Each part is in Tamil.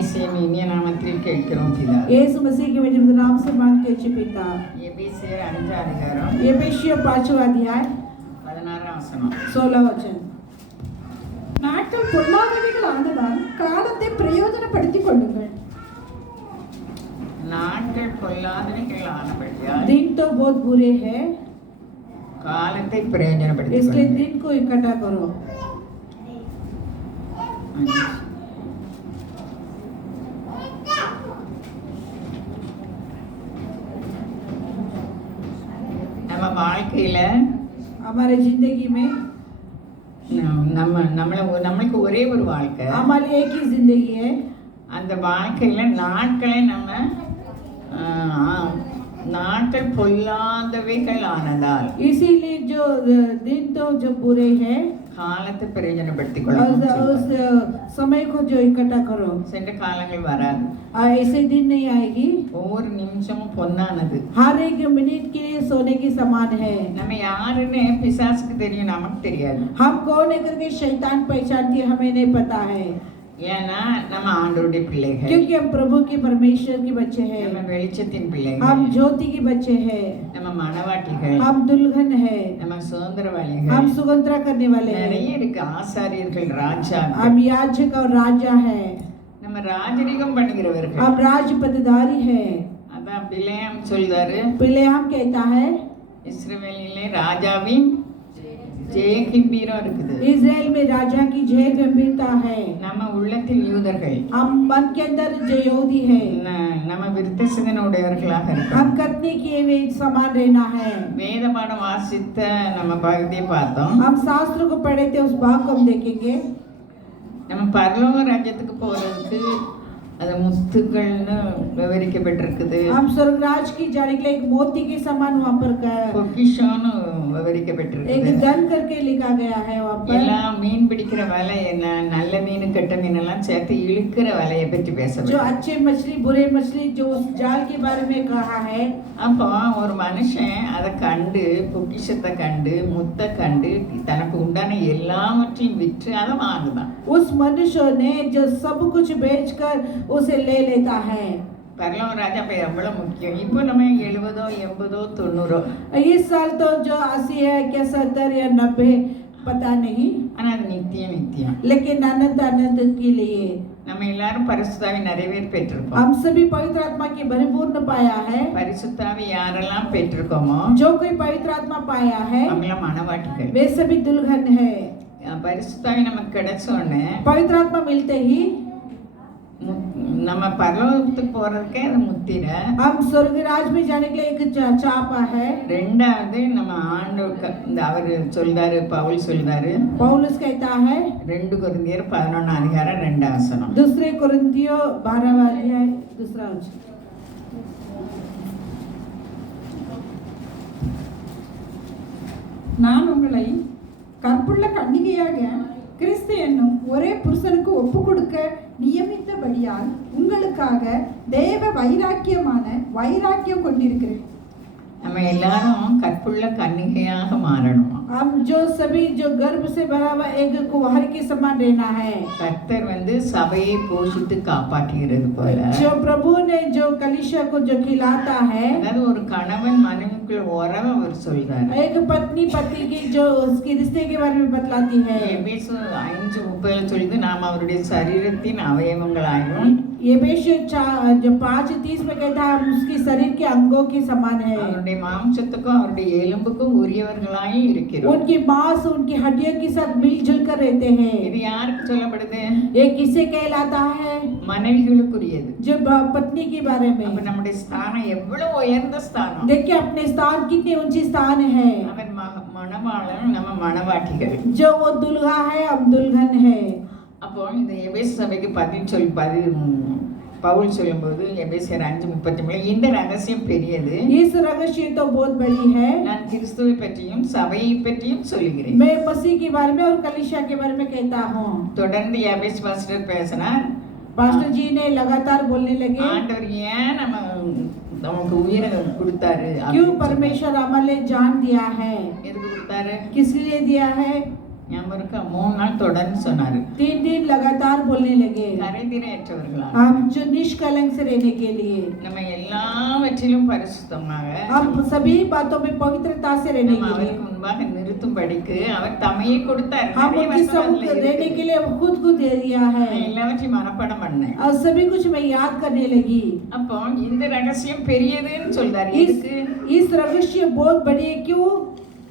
இயேசுவின் இனிய நாமத்தில் கேட்கிறோம் பிதா. यीशु मसीह के वचन नाम से मांगते हैं पिता। எபேசியர் 5 அதிகாரம் एफेसियों 5वां अध्याय 16 வசனம். 16 वचन। நாட்கள் பொல்லாதவைகள் ஆனதால் காலத்தை பிரயோஜனப்படுத்திக் கொள்ளுங்கள். நாட்கள் பொல்லாதவைகள் ஆனபடியால் दिन तो बहुत बुरे हैं, காலத்தை பிரயோஜனப்படுத்திக் इसलिए கொள்ளுங்கள். दिन को इकट्ठा करो। நம்ம வாழ்க்கையில हमारे जिंदगी में நம்மளுக்கு ஒரே ஒரு வாழ்க்கை. हमारी एक ही जिंदगी है। அந்த வாழ்க்கையில நாட்களை நம்ம நாட்கள் பொல்லாதவைகள் ஆனதால் इसीलिए जो दिन तो जो बुरे हैं, காலத்தை பிரயோஜனப்படுத்திக் उस கொள்ளணும். समय को जो इकट्ठा करो। சென்ற காலங்கள் வராது. ऐसे दिन नहीं आएगी। ஒவ்வொரு நிமிஷமும் பொன்னானது. हर एक मिनट के लिए सोने की समान है। நம்ம யாருன்னு பிசாசுக்கு தெரியும், நமக்கு தெரியாது. हम कौन है करके शैतान पहचानती है, हमें नहीं पता है। ஏன்னா நம்ம ஆண்டவருடைய பிள்ளைகள், क्योंकि हम प्रभु के परमेश्वर के बच्चे हैं, நம்ம வெளிச்சத்தின் பிள்ளைகள், हम ज्योति के बच्चे हैं, நம்ம மனவாட்டிகள், हम दुल्हन है, நம்ம சுதந்திரவாளிகள். हम सुगंधरा करने वाले நிறைய हैं, இருக்கு. ஆசாரியர்கள், ராஜா, हम याजक और राजा है, நம்ம ராஜரிகம் பண்ணுகிறவர்கள். हम राजपदधारी है। அதான் பிலேயாம் சொல்றாரு, बिलेआम कहता है இஸ்ரவேலிலே ராஜாவின் ஜெய கம்பீரம் இருக்குது. इजराइल में राजा की जय गंभीरता है। நம்ம உள்ளத்தில் யூதர்கள், हम मन के अंदर जयोधि है, நம்ம விருத்த சிந்தனையுடையவர்களாக இருக்கோம். हम कथनी किए हुए समान रहना है। வேத பாடம் வாசித்த நம்ம பகுதியை பார்த்தோம். हम शास्त्र को पढ़े थे, उस भाग को हम देखेंगे। நம்ம பரலோக ராஜ்யத்துக்கு போறதுக்கு அது முத்துகள்னு விவரிக்கப்பட்டிருக்குது. हम स्वर्गराज की जाने के लिए एक मोती के समान वहाँ पर பொக்கிஷம்னு एक விவரிக்கப்பட்டிருக்குது. धन करके लिखा गया है वहाँ पर। எல்லாம் மீன் பிடிக்கிற வலை, நல்ல மீன் கெட்ட மீன் எல்லாம் சேர்த்து இழுக்கிற வலையை பற்றி जो பேசப்படும். अच्छे मछली बुरे मछली जो उस जाल के बारे में कहा है। அப்போ ஒரு மனுஷன் அதை கண்டு, பொக்கிஷத்தை கண்டு, முத்தை கண்டு, தனக்கு உண்டான எல்லாவற்றையும் விற்று அதை வாங்குதான். उस मनुष्य ने जो सब कुछ बेचकर उसे ले लेता है। பரலோக ராஜா அப்ப எவ்வளவு முக்கியம். இப்போ நம்ம 70 80 90 इस साल तो जो 80 है क्या 70 या 90 पता नहीं, ஆனா அது நித்தியம். लेकिन अनंत अनंत के लिए நம்ம எல்லாரும் பரிசுத்தாவி நிறைய பேர் பெற்றிருக்கோம். हम सभी पवित्र आत्मा की परिपूर्ण पाया है। பரிசுத்தாவி யாரெல்லாம் பெற்றிருக்கோமோ जो कोई पवित्र आत्मा पाया है அவங்களாம் மனவாட்டிகள். वे सभी दुल्हन है। பரிசுத்தாவி நமக்கு கிடைச்ச உடனே पवित्र आत्मा मिलते ही நம்ம பரலோகத்துக்கு போறதுக்கே அது முத்திரை. हम स्वर्ग राज में जाने के लिए एक चापा है। ரெண்டாவது நம்ம ஆண்டவர் இந்த அவர் சொல்றாரு, பவுல் சொல்றாரு, पौलुस कहता है 2 கொரிந்தியர் 11 அதிகாரம் 2 வசனம். दूसरे कोरिन्थियों 12वां अध्याय दूसरा वचन। நான் உங்களை கற்புள்ள கன்னிகையாக கிறிஸ்து என்னும் ஒரே புருஷனுக்கு ஒப்பு கொடுக்க நியமித்தபடியால் உங்களுக்காக தேவ வைராக்கியம் கொண்டிருக்கிறேன். நம்ம எல்லாரும் கற்புள்ள கன்னிகையாக மாறணும். हम जो सभी जो गर्भ से भरा हुआ एक कुंवारी के समान रहना है। கர்த்தர் சபையை போஷித்து காப்பாற்றுகிறது போல, जो प्रभु ने जो कलीसिया को जो खिलाता है, அதாவது ஒரு கணவன் மனைவிக்குள்ள உறவை அவர் சொல்றாரு. एक पत्नी पति की जो उसकी रिश्ते के बारे में बतलाती है। எபேசு 5:30 சொல்லுது, நாம் அவருடைய சரீரத்தின் அவயவங்களாயும் एफेसियों जो 5:30 में कहता है हम उसकी शरीर के अंगों के समान है। அவருடைய மாம்சத்துக்கும் அவருடைய எலும்புக்கும் உரியவர்களாயும் இருக்கிறோம். उनकी मांस उनकी हड्डियों के साथ मिलजुल कर रहते हैं। இது யாருக்கு சொல்லப்படுது? ये किसे कहलाता है? மனைவிகளுக்குரியது. जो पत्नी के बारे में। அப்ப நம்முடைய ஸ்தானம் எவ்வளவு உயர்ந்த ஸ்தானம். देखिए अपने स्थान कितनी ऊंची स्थान है। அவன் மணவாளன், நம்ம மணவாட்டிகள். जो वो दुल्हा है हम दुल्हन है। அப்போ இந்த எபேசு சபைக்கு பவுல் சொல்லும்போது எபேசியர் 5:33 இந்த ரகசியம் பெரியது. इस रहस्य तो बहुत बड़ी है। நான் கிறிஸ்துவை பற்றியும் சபையை பற்றியும் சொல்லுகிறேன். मैं मसीह के बारे में और कलीसिया के बारे में कहता हूँ। தொடர்ந்து எபேசு பாஸ்டர் பேசினார். पास्टर जी ने लगातार बोलने लगे, ஆண்டவர் ஏன் நமக்கு உயிரை கொடுத்தாரு? क्यों परमेश्वर हमारे जान दिया है? எதுக்கு கொடுத்தாரு? किस लिए दिया है? ஞாபகம் இருக்கா? 3 நாள் தொடர்ந்து சொன்னாரு. 3 दिन लगातार बोलने लगे கரைதிரையற்றவர்களா हम जो निष्कलंक से रहने के लिए, நம்ம எல்லாவற்றிலும் பரிசுத்தமாக हम सभी बातों में पवित्रता से रहने நம்ம के लिए, அவருக்கு முன்பாக நிறுத்தும்படிக்கு அவர் தம்மையே கொடுத்தார். हम நிறைய उनके வசனம் सम्मुख அதுல रहने के இருக்குது. लिए खुद को दे दिया है நான் எல்லாவற்றையும் மனப்பாடம் பண்ணேன். और सभी कुछ मैं याद करने लगी। அப்போ இந்த ரகசியம் பெரியதுன்னு சொல்றாரு. எதுக்கு? इस रहस्य बहुत बड़ी है। क्यों?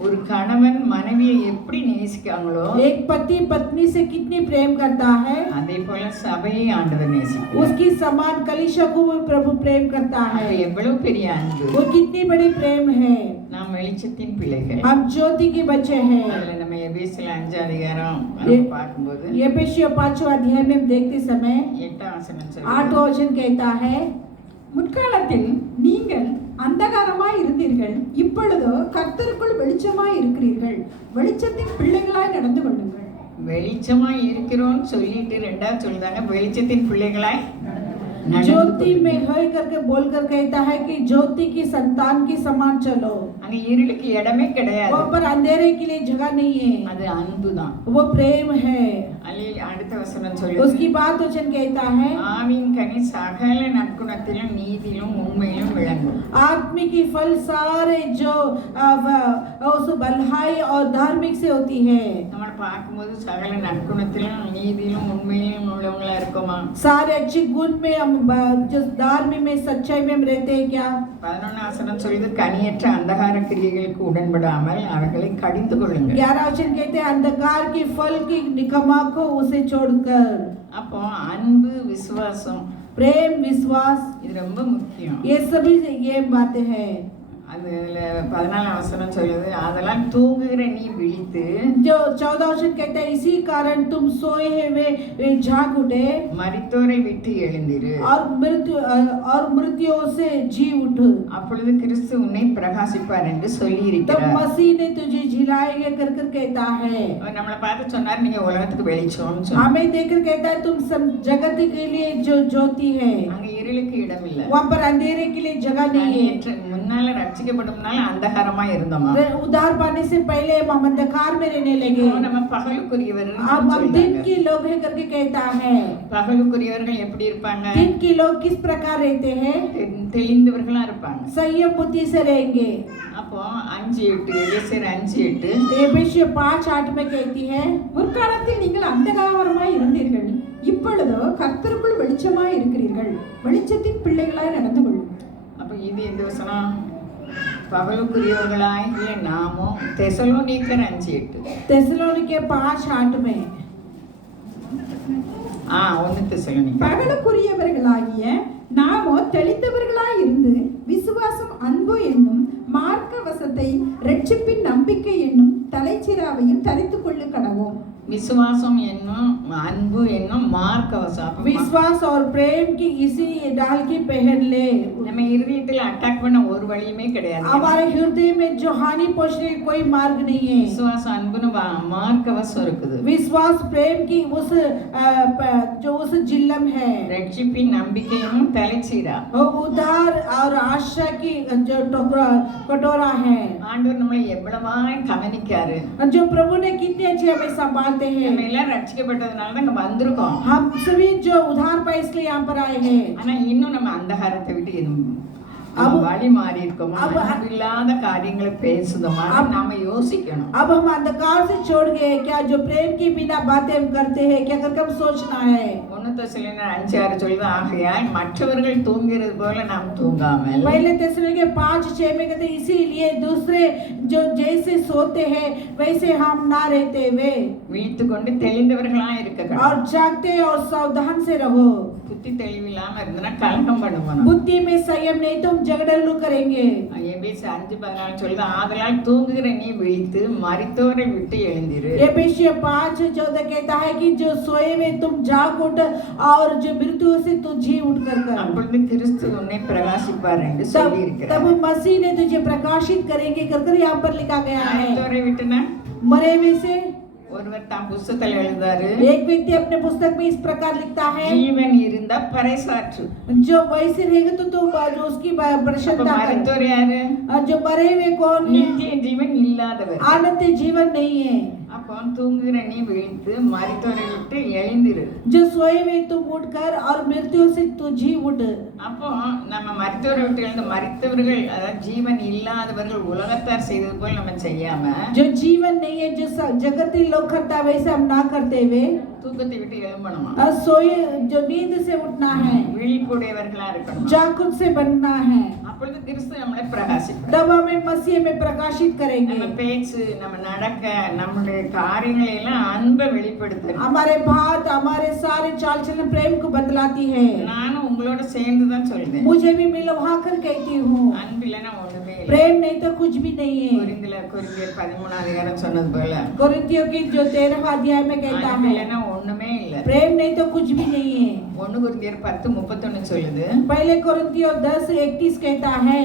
ஒரு கணவன் மனைவியை எப்படி நேசிக்காங்களோ एक पति पत्नी से कितनी प्रेम करता है, அதே போல சபையை ஆண்டவர் நேசிக்கிறார். उसकी समान कलीसिया को भी प्रभु प्रेम करता அது है। எவ்வளவு பெரிய அன்பு! वो कितनी बड़ी प्रेम है। நாம் வெளிச்சத்தின் பிள்ளைகள். हम ज्योति के बच्चे हैं। அதுல நம்ம எபேசியர் 5 அதிகாரம் நம்ம பார்க்கும்போது एफेसियों 5वां अध्याय में देखते समय 8ஆம் வசனம் 8वां சொல்லுது. वचन कहता है, முற்காலத்தில் நீங்கள் அந்தகாரமாய் இருந்தீர்கள், இப்பொழுதோ கர்த்தருக்குள் வெளிச்சமாய் இருக்கிறீர்கள். வெளிச்சத்தின் பிள்ளைகளாய் நடந்து கொள்ளுங்கள். வெளிச்சமாய் இருக்கிறோம்னு சொல்லிட்டு ரெண்டாவது சொல்றாங்க வெளிச்சத்தின் பிள்ளைகளாய் ज्योति में है करके बोलकर कहता है कि ज्योति की संतान की समान चलो। அங்க இருளுக்கு இடமே கிடையாது. वहाँ पर अंधेरे के लिए जगह नहीं है, அது அன்புதான். वो प्रेम है। அடுத்த வசனம் சொல்லுது उसकी बात वचन कहता है, ஆவின் கனி சகல நற்குணத்திலும் நீதியிலும் உண்மையிலும் விளங்கும். आत्मिक की फल सारे जो उस भलाई और धार्मिक से होती है। நம்ம பார்க்கும்போது சகல நற்குணத்திலும் நீதியிலும் உண்மையிலும் உள்ளவங்களா இருக்கோமா? सारे अच्छे गुण में हम जो धार्मिक में सच्चाई में हम रहते हैं क्या? 11ஆம் வசனம் சொல்லுது கனியற்ற அந்தகார கிரியைகளுக்கு உடன்படாமல் அவர்களை கடிந்து கொள்ளுங்கள். 11वां वचन कहते हैं अंधकार की फल की निकम्मा को उसे छोड़कर। அப்போ அன்பு விசுவாசம் प्रेम विश्वास இது ரொம்ப முக்கியம். ये सभी ये बातें हैं। அதுல 14ஆம் வசனம் சொல்லுது ஆதலால் தூங்குகிற நீ விழித்து जो 14वां वचन कहते हैं इसी कारण तुम सोए हुए जाग उठे மரித்தோரை விட்டு எழுந்திரு और मृत्युओं से जी उठ, அப்பொழுது கிறிஸ்து உன்னை பிரகாசிப்பார் என்று சொல்லி तब இருக்கிறார். मसीह ने तुझे जिलाएगा कर कर कहता है। அவர் நம்மளை பார்த்து சொன்னார் நீங்க உலகத்துக்கு வெளிச்சம்னு சொன்னார். हमें देखकर कहता है तुम सब जगत के लिए जो ज्योति है, அங்க இருளுக்கு இடம் இல்ல. वहाँ पर अंधेरे के लिए जगह नहीं है। முன்னால ரட்சிக்கப்படும்னால அந்தகாரமா இருந்தோமா? उद्धार पाने से पहले हम अंधकार में रहने लगे, நம்ம பகலுக்குரியவர்கள் अब हम दिन के लोग है करके कहता है। பகலுக்குரியவர்கள் எப்படி இருப்பாங்க? दिन के लोग किस प्रकार रहते हैं? தெளிந்தவர்களா இருப்பாங்க. संयम बुद्धि से रहेंगे। அப்போ 5:8 எபேசியர் 5:8 एफेसियों 5:8 में कहती है, முற்காலத்தில் நீங்கள் அந்தகாரமாய் இருந்தீர்கள், இப்பொழுதோ கர்த்தருக்குள் வெளிச்சமாய் இருக்கிறீர்கள். வெளிச்சத்தின் பிள்ளைகளாய் நடந்து கொள்ளுங்கள். அப்ப இது எந்த வசனம்? பகலுக்குரியவர்களாகிய நாமும் தெசலோனிக்கர் 5:8 तेसलोनिके 5:8 में 1 தெசலோனிக்கர் பகலுக்குரியவர்களாகிய நாமோ தெளிந்தவர்களாய் இருந்து விசுவாசம் அன்பு என்னும் மார்க்க வசத்தை ரட்சிப்பின் நம்பிக்கை என்னும் தலைச்சிராவையும் தரித்துக் கொள்ளு கடவோம். விசுவாசம் என்னும் அன்பு என்னும் மார்க்கவசம். विश्वास और प्रेम की इसी डाल की पहन ले। நம்ம இருதயத்துல அட்டாக் பண்ண ஒரு வழியுமே கிடையாது. हमारे हृदय में जो हानि पहुंचने का कोई मार्ग नहीं है। விசுவாசம் அன்புன்னு மார்க்கவசம் இருக்குது. विश्वास प्रेम की उस जो उस जिल्लम है, ரட்சிப்பின் நம்பிக்கையும் தலைச்சீரா. वो उद्धार और आशा की जो कटोरा है। ஆண்டவர் நம்மளை எவ்வளவா கவனிக்காரு. जो प्रभु ने कितने अच्छे हमें संभालते हैं। நம்ம எல்லாம் ரட்சிக்கப்பட்டதனால தான் இங்க வந்திருக்கோம். हम सभी जो उद्धार पाए इसलिए यहाँ पर आए हैं। ஆனா இன்னும் நம்ம அந்தகாரத்தை விட்டு अब வழி மாறி இருக்கோமா? अब இல்லாத காரியங்களை பேசுதோமா? நாம யோசிக்கணும். अब हम अंधकार से छोड़ गए क्या? जो प्रेम की बिना बातें हम करते हैं क्या करके हम सोचना है। 1 தெசலோனிக்கர் 5:6 சொல்லுது ஆகையால் மற்றவர்கள் தூங்குகிறது போல நாம் தூங்காமல் पहले तेसलोनिके 5:6 में कहते इसीलिए दूसरे जो जैसे सोते हैं वैसे हम ना रहते वे விழித்துக்கொண்டு தெளிந்தவர்களா இருக்க और जागते और सावधान से रहो। புத்தி தெளிவில்லாம இருந்தனா கலக்கம் பண்ணுவோம். बुद्धि में संयम नहीं तो हम झगड़लू करेंगे। எபேசியர் 5:14 சொல்லுது ஆதலால் தூங்குகிற நீ விழித்து மரித்தோரை விட்டு எழுந்திரு. एफेसियों 5:14 कहता है कि जो सोए हुए तुम जाग उठ और जो मृत्यु से तू जी उठ कर அப்பொழுது கிறிஸ்து உன்னை பிரகாசிப்பார் என்று சொல்லி இருக்கிறார். तब मसीह ने तुझे प्रकाशित करेंगे कर यहाँ पर लिखा गया है। மரித்தோரை விட்டுனா मरे हुए से ஒருவர் தாம் புத்தகத்தில் எழுதாரு एक व्यक्ति अपने पुस्तक में इस प्रकार लिखता है, ஜீவன் இருந்தா பறைசாற்று. जो वैसे रहेगा तो तुम जो उसकी प्रशंसा कर। மரித்தோர் யாரு? जो मरे हुए कौन है? நித்திய ஜீவன் இல்லாதவர். अनंत जीवन नहीं है। அப்ப அப்போ தூங்குகிற நீ விழித்து மரித்தோரை விட்டு எழுந்திரு. जो सोए हुए तुम उठकर और मृत्यु से तू जी उठ. அப்போ நம்ம மரித்தோரை விட்டு எழுந்து மரித்தவர்கள் அதாவது ஜீவன் இல்லாதவர்கள் உலகத்தார் செய்தது போல் நம்ம செய்யாம जो जीवन नहीं है जो जगती लोग करता वैसे हम ना करते हुए தூக்கத்தை விட்டு எழும்பணுமா, सोए जो नींद से उठना है, விழிப்புடையவர்களா இருக்கணும். जागृत से बनना है. அப்பொழுது கிறிஸ்து நம்மளை பிரகாசிப்பார். तब हमें मसीह में प्रकाशित करेंगे. நம்ம பேச்சு, நம்ம நடக்க, நம்முடைய காரியங்களை எல்லாம் அன்பை வெளிப்படுத்தணும். हमारे बात हमारे सारे चाल चलन प्रेम को बतलाती है. நானும் உங்களோட சேர்ந்து தான் சொல்றேன். मुझे भी मिलवा कर कहती हूँ, அன்பு இல்லைன்னா ஒண்ணுமே இல்லை. प्रेम नहीं तो कुछ भी नहीं है. கொரிந்தியர் 13 அதிகாரம் சொன்னது போல कोरिन्थियों की जो 13वां अध्याय में कहता அன்பு है, இல்லைன்னா ஒண்ணுமே இல்லை. प्रेम नहीं तो कुछ भी नहीं है. 1 கொரிந்தியர் 10:31 சொல்லுது, पहले कोरिन्थियों 10:31 कहता है,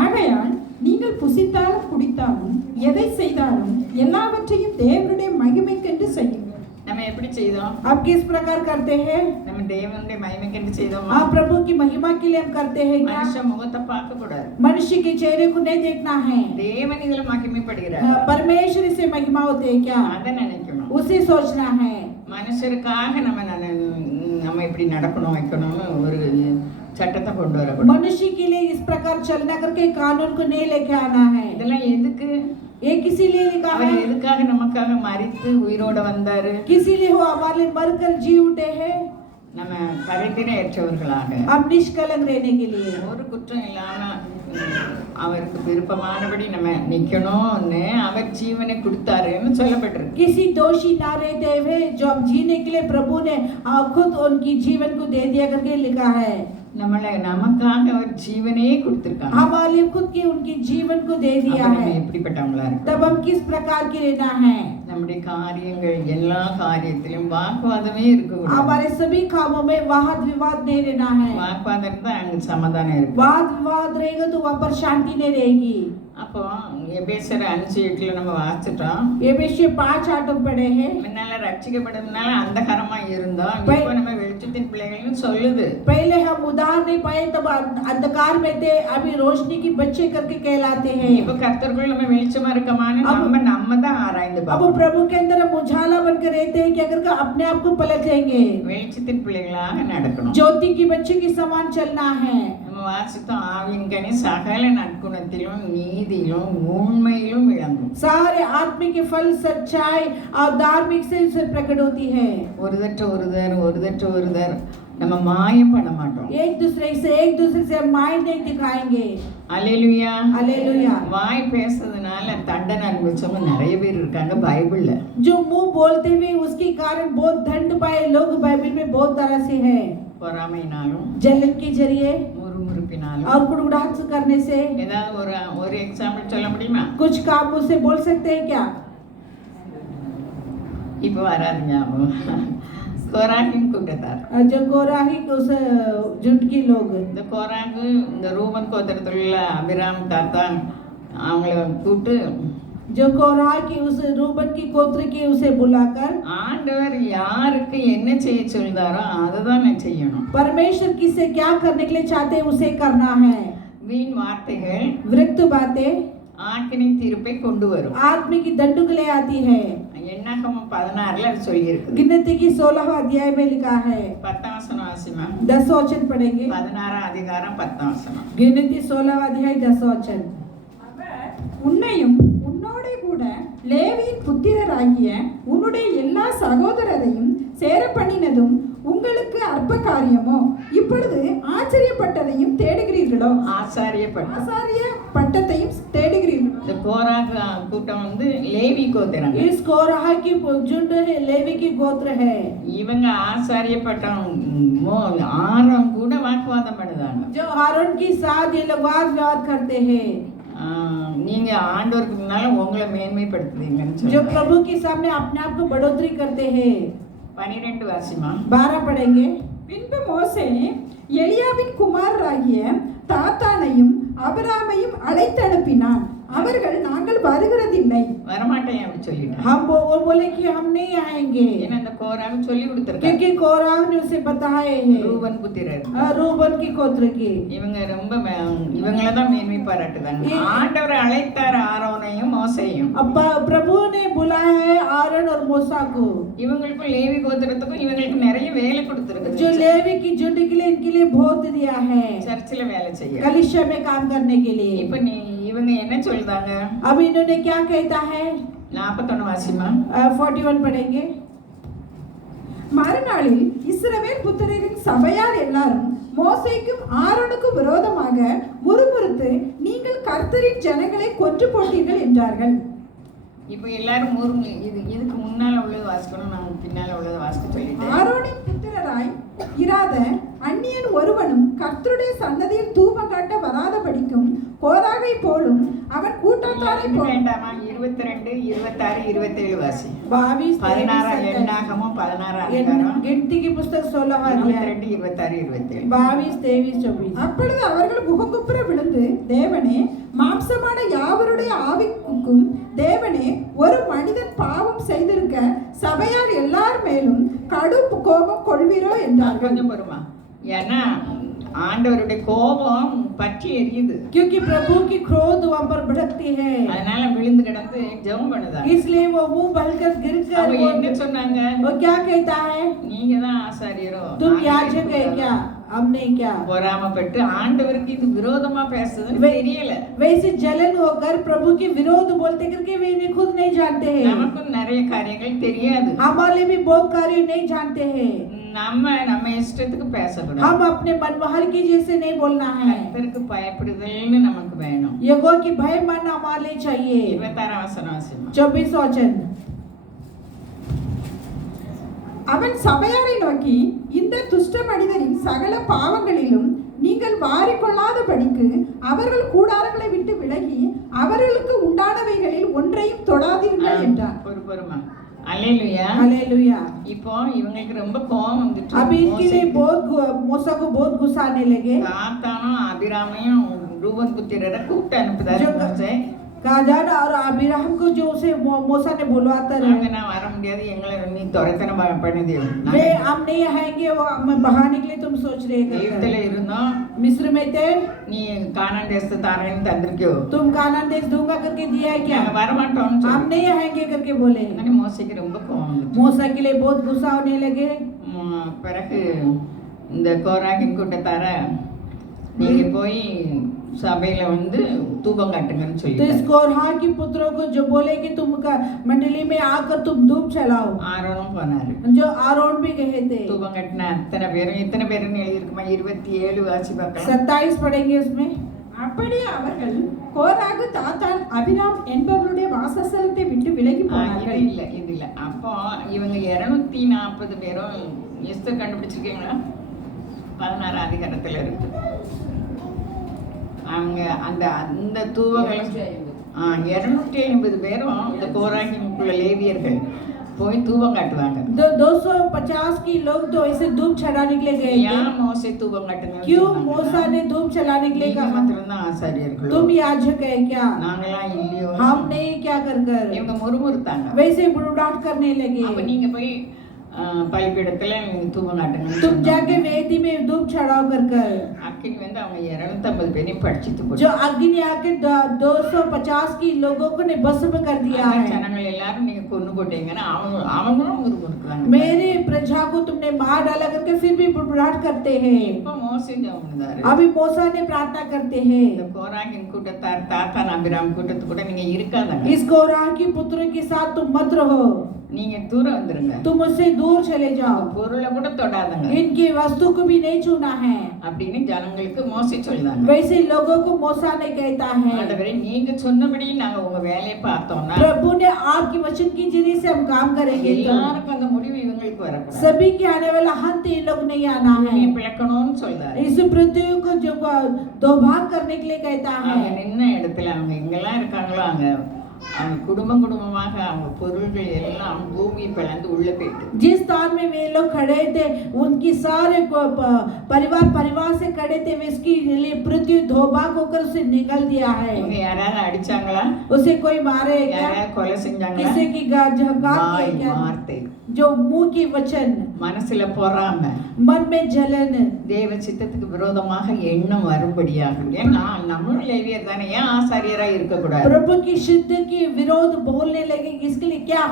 ஆகையால் நீங்கள் புசித்தாலும் குடித்தாலும் எதை செய்தாலும் எல்லாவற்றையும் தேவனுடைய மகிமைக்கென்று செய்யுங்கள். நம்ம எப்படி செய்தோம்? आप किस प्रकार करते हैं? நம்ம தேவனுடைய மகிமைக்கு செய்தோமா? आप प्रभु की महिमा के लिए हम करते हैं क्या? மனுஷ முகத்தை பார்க்க கூடாது. मनुष्य के चेहरे को नहीं देखना है. தேவன் இதுல மகிமைப்படுகிறார். परमेश्वर से महिमा होते हैं क्या? அதை நினைக்கணும். उसे सोचना है. மனுஷருக்காக நம்ம இப்படி நடக்கணும் வைக்கணும்னு ஒரு சட்டத்தை கொண்டு வரக்கூடாது. मनुष्य के लिए इस प्रकार चलना करके कानून को नहीं लेके आना है. இதெல்லாம் எதுக்கு? ये किसी लिए लिखा அவர் है? எதுக்காக நமக்காக மரித்து உயிரோட வந்தாரு? किसी लिए हो हमारे लिए मरकर जी उठे हैं. நம்ம கரைதிரையற்றவர்களாக हम निष्कलंक रहने के लिए. ஒரு குற்றம் இல்லாம அவருக்கு விருப்பமானபடி நம்ம நிக்கணும்னு அவர் ஜீவனை கொடுத்தாருன்னு சொல்லப்பட்டிருக்கு. किसी दोषी ना रहते हुए जो हम जीने के लिए प्रभु ने खुद उनकी जीवन को दे दिया करके लिखा है. நமக்காக அவர் ஜீவனே கொடுத்திருக்காங்க. हमारे लिए खुद की उनकी जीवन को दे दिया அப்ப நம்ம है. எப்படிப்பட்டவங்களா இருக்கு? तब हम किस प्रकार की रहना है? நம்முடைய காரியங்கள் எல்லா காரியத்திலும் வாக்குவாதமே இருக்கக்கூடாது. हमारे सभी कामों में वाद विवाद नहीं रहना है. வாக்குவாதம் இருந்தா அங்க சமாதானம் இருக்கு. वाद विवाद रहेगा तो वहाँ पर शांति नहीं रहेगी. அப்போ எபேசியர் 5:8 நம்ம வாசிச்சிட்டோம். एफेसियंस 5:8 पढ़े हैं. முன்னால ரட்சிக்கப்பட்டதுனால அந்தகாரமா இருந்தோம், இப்போ நம்ம வெளிச்சத்தின் பிள்ளைகள்னு சொல்லுது. पहले हम उधार नहीं पाए तब अंधकार में थे, अभी रोशनी की बच्चे करके कहलाते हैं. இப்போ கர்த்தருக்குள்ள நம்ம வெளிச்சமா இருக்கமான்னு நம்ம தான் ஆராய்ந்து अब பார்ப்போம். प्रभु के अंदर हम उजाला बनकर रहते हैं कि अगर अपने आप को पलटेंगे, வெளிச்சத்தின் பிள்ளைகளாக நடக்கணும். ज्योति की बच्चे की समान चलना है. நம்ம வாசித்தோம், ஆவியின் கனி சகல நற்குணத்திலும் நீதியிலும் உண்மையிலும் விளங்கும். सारे आत्मिक के फल सच्चाई और धार्मिक से प्रकट होती है. ஒருதற்ற நம்ம மாயம் பண்ண மாட்டோம். एक दूसरे से माय नहीं दिखाएंगे. அல்லேலூயா. हालेलुया. வாய் பேசுறதுனால தண்டனை அனுபவிச்சவங்க நிறைய பேர் இருக்காங்க பைபிள்ல. जो मुंह बोलते हुए उसके कारण बहुत दंड पाए लोग बाइबल में बहुत तरह से है. பொறாமையினாலும் जलन के जरिए முறுமுறுப்பினாலும் और गुड़गुड़ाहट करने से. ஏதாவது ஒரு எக்ஸாம்பிள் சொல்ல முடியுமா? कुछ काम मुझसे बोल सकते हैं क्या? இப்போ வராது ஞாபகம். கோராகின் கூட்டத்தார். जो कोराही उस झुंड के लोग, இந்த கோராகு இந்த ரூபன் கோத்திரத்தில் உள்ள அபிராம் தாத்தான் அவங்கள கூப்பிட்டு जो कोराह की उस रूबन की गोत्र की उसे बुलाकर ஆண்டவர் யாருக்கு என்ன செய்ய சொல்றாரோ அதை தான் நான் செய்யணும். परमेश्वर किसे क्या करने के लिए चाहते हैं उसे करना है. வீண் வார்த்தைகள் वृक्त बातें ஆக்கினை தீர்ப்பை கொண்டு வரும். आदमी की दंड के लिए आती है. என்னாகமம் 16 அது சொல்லி இருக்கு. गिनती की 16वां अध्याय में लिखा है. 10 வசனம் வாசிமா. 10 वचन पढ़ेंगे. 16 அதிகாரம் 10 வசனம். गिनती 16वां अध्याय 10 वचन. உன்னையும் உன்னோடே கூட லேவியின் புத்திரராகிய உன்னுடைய எல்லா சகோதரரையும் சேர பண்ணினதும் உங்களுக்கு அற்ப காரியமோ? இப்பொழுது ஆச்சரியப்பட்டதையும் தேடுகிறீர்களோ? ஆசாரிய பட்டத்தையும் தேடுகிறீர்களோ? இந்த கோராகு கூட்டம் வந்து லேவி கோத்திரம். इस कोराह की झुंड है, लेवी की गोत्र है. இவங்க ஆசாரிய பட்டம் ஆரம் கூட வாக்குவாதம் பண்ணுதாங்க. जो हारून की साथ ये लोग वाद विवाद करते हैं. நீங்க ஆண்டவருக்கு முன்னால உங்களை மேன்மைப்படுத்துறீங்கன்னு जो சொல்றாங்க. प्रभु के सामने अपने आप को बढ़ोतरी करते हैं. 12 வாசிமா. 12 पढ़ेंगे. பின்பு மோசே எலியாவின் குமாரராகிய தாத்தானையும் அபிராமையும் அழைத்து அனுப்பினான். அவர்கள் நாங்கள் வருகிறதில்லை. வரமாட்டேன் அப்படி சொல்லிட்டான். वो बोले कि हम नहीं आएंगे ஏன்னா அந்த கோராக சொல்லி கொடுத்துருக்காங்க. क्योंकि कोराह ने उसे बताए हैं ரூபன் புத்திரர் रूबन की गोत्र की இவங்க ரொம்ப இவங்கள தான் மேன்மை பாராட்டுதாங்க. ஆண்டவர் அழைத்தார் ஆரோனையும் மோசையும். अब प्रभु ने बुलाया है आरोन और मूसा को இவங்களுக்கும் லேவி கோத்திரத்துக்கும் இவங்களுக்கு நிறைய வேலை கொடுத்துருக்கு. जो लेवी की झुंड के लिए इनके लिए बहुत दिया है சர்ச்சில் வேலை செய்ய. कलीसिया में काम करने के लिए. இப்ப இவங்க என்ன சொல்றாங்க? अब इन्होंने क्या कहता है 41 வாசிமா 41 पढ़ेंगे. மறுநாளில் இஸ்ரவேல் புத்திரரின் சபையார் எல்லாரும் மோசேக்கும் ஆரோனுக்கும் விரோதமாக முறுமுறுத்து, நீங்கள் கர்த்தரின் ஜனங்களை கொன்று போட்டீர்கள் என்றார்கள். இப்ப எல்லாரும் இதுக்கு முன்னால உள்ளது வாசிக்கணும், நான் பின்னால உள்ளது வாசிக்க சொல்லிட்டேன். ஆரோனின் புத்திரராய் இராத அந்நியன் ஒருவனும் கர்த்தருடைய சன்னதியில் தூபம் காட்ட வராதபடிக்கும் கோராகை போலும் அவன் கூட்டத்தாரை போலும். வேண்டாமா 22, 26, 27 வாசி. 22 16 எண்ணாகமும் 16 அதிகாரம் गिनती की पुस्तक 16 अध्याय 22, 26, 27. 22 23 24. அப்பொழுது அவர்கள் முகங்குப்புற விழுந்து, தேவனே, மாம்சமான யாவருடைய ஆவிக்கும் தேவனே, ஒரு மனிதன் பாவம் செய்திருக்க சபையார் எல்லார் மேலும் கடும் கோபம் கொள்வீரோ என்றார்கள். கொஞ்சம் பொறுமா, ஏன்னா ஆண்டவருடைய கோபம் பற்றி எரியுது. क्योंकि प्रभु की क्रोध वहां पर भड़कती है, அதனால விழுந்து கிடந்து ஜெபம் பண்ணுதா. इसलिए वो मुंह बलकर गिरकर அவங்க என்ன சொன்னாங்க? वो क्या कहता है, நீங்க தான் ஆசாரியரோ, तुम याजक है क्या, हमने क्या. பொறாமப்பட்டு ஆண்டவருக்கு இது விரோதமா பேசுதுன்னு தெரியல. वैसे जलन होकर प्रभु के विरोध बोलते करके वे इन्हें खुद नहीं जानते हैं. நமக்கும் நிறைய காரியங்கள் தெரியாது. हमारे भी बहुत कार्य नहीं जानते हैं. நம்ம இஷ்டத்துக்கு பேசக்கூடாது. हम अपने मनमहर की जैसे नहीं बोलना है. கர்த்தருக்கு பயப்படுதல்னு நமக்கு வேணும். यहोवा की भय मानना हमारे लिए चाहिए. 26 வசனம் வாசிமா. 24 वचन. அவன் சபையாரை நோக்கி, இந்த துஷ்ட மனிதரின் சகல பாவங்களிலும் நீங்கள் வாரிக்கொள்ளாதபடிக்கு அவர்கள் கூடாரங்களை விட்டு விலகி அவர்களுக்கு உண்டானவைகளில் ஒன்றையும் தொடாதீர்கள் என்றார். பொறுமா. அல்லேலூயா. हालेलुया. இப்போ இவங்களுக்கு ரொம்ப கோபம் வந்துச்சு. अब इनके लिए बहुत मूसा को बहुत गुस्सा आने लगे. தாத்தானும் அபிராமையும் ரூபன் புத்திரரை கூப்பிட்டு அனுப்புதாரு மோசே. गादान और अब्राहम को जो उसे मूसा ने बुलवाता நாங்க रहे, நான் வர முடியாது, எங்களை நீ துரத்தன பண்ணுது. वे हम नहीं आएंगे, वो हम बहाने के लिए तुम सोच रहे எகிப்துல हैं. இருந்தோம், मिस्र में थे, நீ கானான் தேசத்தை தாரேன்னு தந்திருக்கியோ, तुम कानान देश दूंगा करके दिया है क्या, நாங்க வர மாட்டோம்னு हम சொல்லி. नहीं आएंगे करके बोले. ஆனா மோசேக்கு ரொம்ப கோபம் வந்துச்சு. मूसा के लिए बहुत गुस्सा होने लगे. பிறகு இந்த கோராகின் கூட்டத்தார நீங்க போய் சபையில வந்து தூபம் காட்டுங்கன்னு तो சொல்லி इस कोरहा की पुत्रों को जो बोले कि तुम मंडली में आकर तुम धूप चलाओ, ஆரோனும் போனாரு. जो आरोन भी गए थे. தூபம் கட்டின அத்தனை பேரும் இத்தனை பேருன்னு எழுதியிருக்குமா? 27 வாசி பார்க்கலாம். 27 पढ़ेंगे उसमें. அப்படியே அவர்கள் கோராகு, தாத்தான், அபிராம் என்பவருடைய வாசஸ்தலத்தை விட்டு விலகி இது போனார்கள். இல்ல அப்போ இவங்க 240 பேரும் எஸ்தர் கண்டுபிடிச்சிருக்கீங்களா? 16 அதிகாரத்துல இருக்கு. அவங்க அந்த தூவங்களும் 250 பேரும் இந்த கோராகிமுக்குள்ள லேவியர்கள் போய் தூபம் காட்டுவாங்க. 250 की लोग तो ऐसे धूप चढ़ाने के लिए गए ஏன் थे. மோசே தூபம் காட்டுங்க? क्यों मूसा ने धूप चलाने के लिए कहा, மாத்திரம் தான் ஆசாரியர்கள். तुम याजक है क्या, நாங்களாம் இல்லையோ. हम नहीं क्या कर कर. இவங்க முறுமுறுத்தாங்க. वैसे बुड़बुड़ाहट करने அப்ப लगे. நீங்க போய் பலிபீடத்துல தூபம் காட்டுங்க. तुम जाके वेदी में धूप चढ़ाओ कर कर. அக்கினி வந்து அவங்க 250 பேரையும் படிச்சுட்டு जो போச்சு. अग्नि आके 250 की लोगों को ने भस्म कर दिया है. ஜனங்கள் எல்லாரும் நீங்க கொன்னு போட்டீங்கன்னா அவங்களும் முறுமுறுக்குறாங்க. मेरे प्रजा को तुमने मार डाला करके फिर भी बुड़बुड़ाहट करते हैं. இப்ப மோசே ஜெபம் பண்ணாரு. अभी मूसा ने प्रार्थना करते हैं, இந்த கோராகின் கூட்டத்தார் தாத்தான் அபிராம் கூட்டத்து கூட நீங்க இருக்காதங்க. इस कोरह की पुत्र के साथ तुम मत रहो, நீங்க தூரம் வந்துருங்க. तुम उससे दूर चले जाओ, பொருளை கூட தொடாதங்க इनकी वस्तु को भी नहीं छूना है. அப்படின்னு ஜனங்களுக்கு மோசே சொல்றாங்க. वैसे लोगों को मूसा ने कहता है, ஆண்டவரே நீங்க சொன்னபடி நாங்க உங்க வேலையை பார்த்தோம்னா प्रभु ने आपकी वचन की जरिए से हम काम करेंगे तो எல்லாருக்கும் அந்த முடிவு இவங்களுக்கு வரக்கூடாது. सभी के आने वाला अंत ये लोग नहीं आना है. பிளக்கணும்னு சொல்றாரு. इस पृथ्वी को जो दो भाग करने के लिए कहता அவங்க है. நின்ன இடத்துல அவங்க எங்கெல்லாம் இருக்காங்களோ அங்க அவங்க குடும்பம் குடும்பமாக அவங்க பொருள்கள் எல்லாம் பூமி பிளந்து உள்ள போயிட்டு जिस स्थान में वे लोग खड़े थे उनकी सारे परिवार से खड़े थे वे इसके लिए पृथ्वी धोबाक होकर उसे निगल दिया है। இவங்க யாராவது அடிச்சாங்களா? उसे कोई मारे क्या? யாராவது கொலை செஞ்சாங்களா? किसी की झगात வாய் क्या? வார்த்தை, जो मुंह की वचन, மனசுல பொறாம, मन में जलन, தேவ சித்தத்துக்கு விரோதமாக எண்ணம் வரும்படியாக. ஏன்னா நம்மளும் லேவியர் தானே, ஏன் ஆசாரியரா இருக்கக்கூடாது? प्रभु की शुद्ध की विरोध बोलने लगे। इसके लिए क्या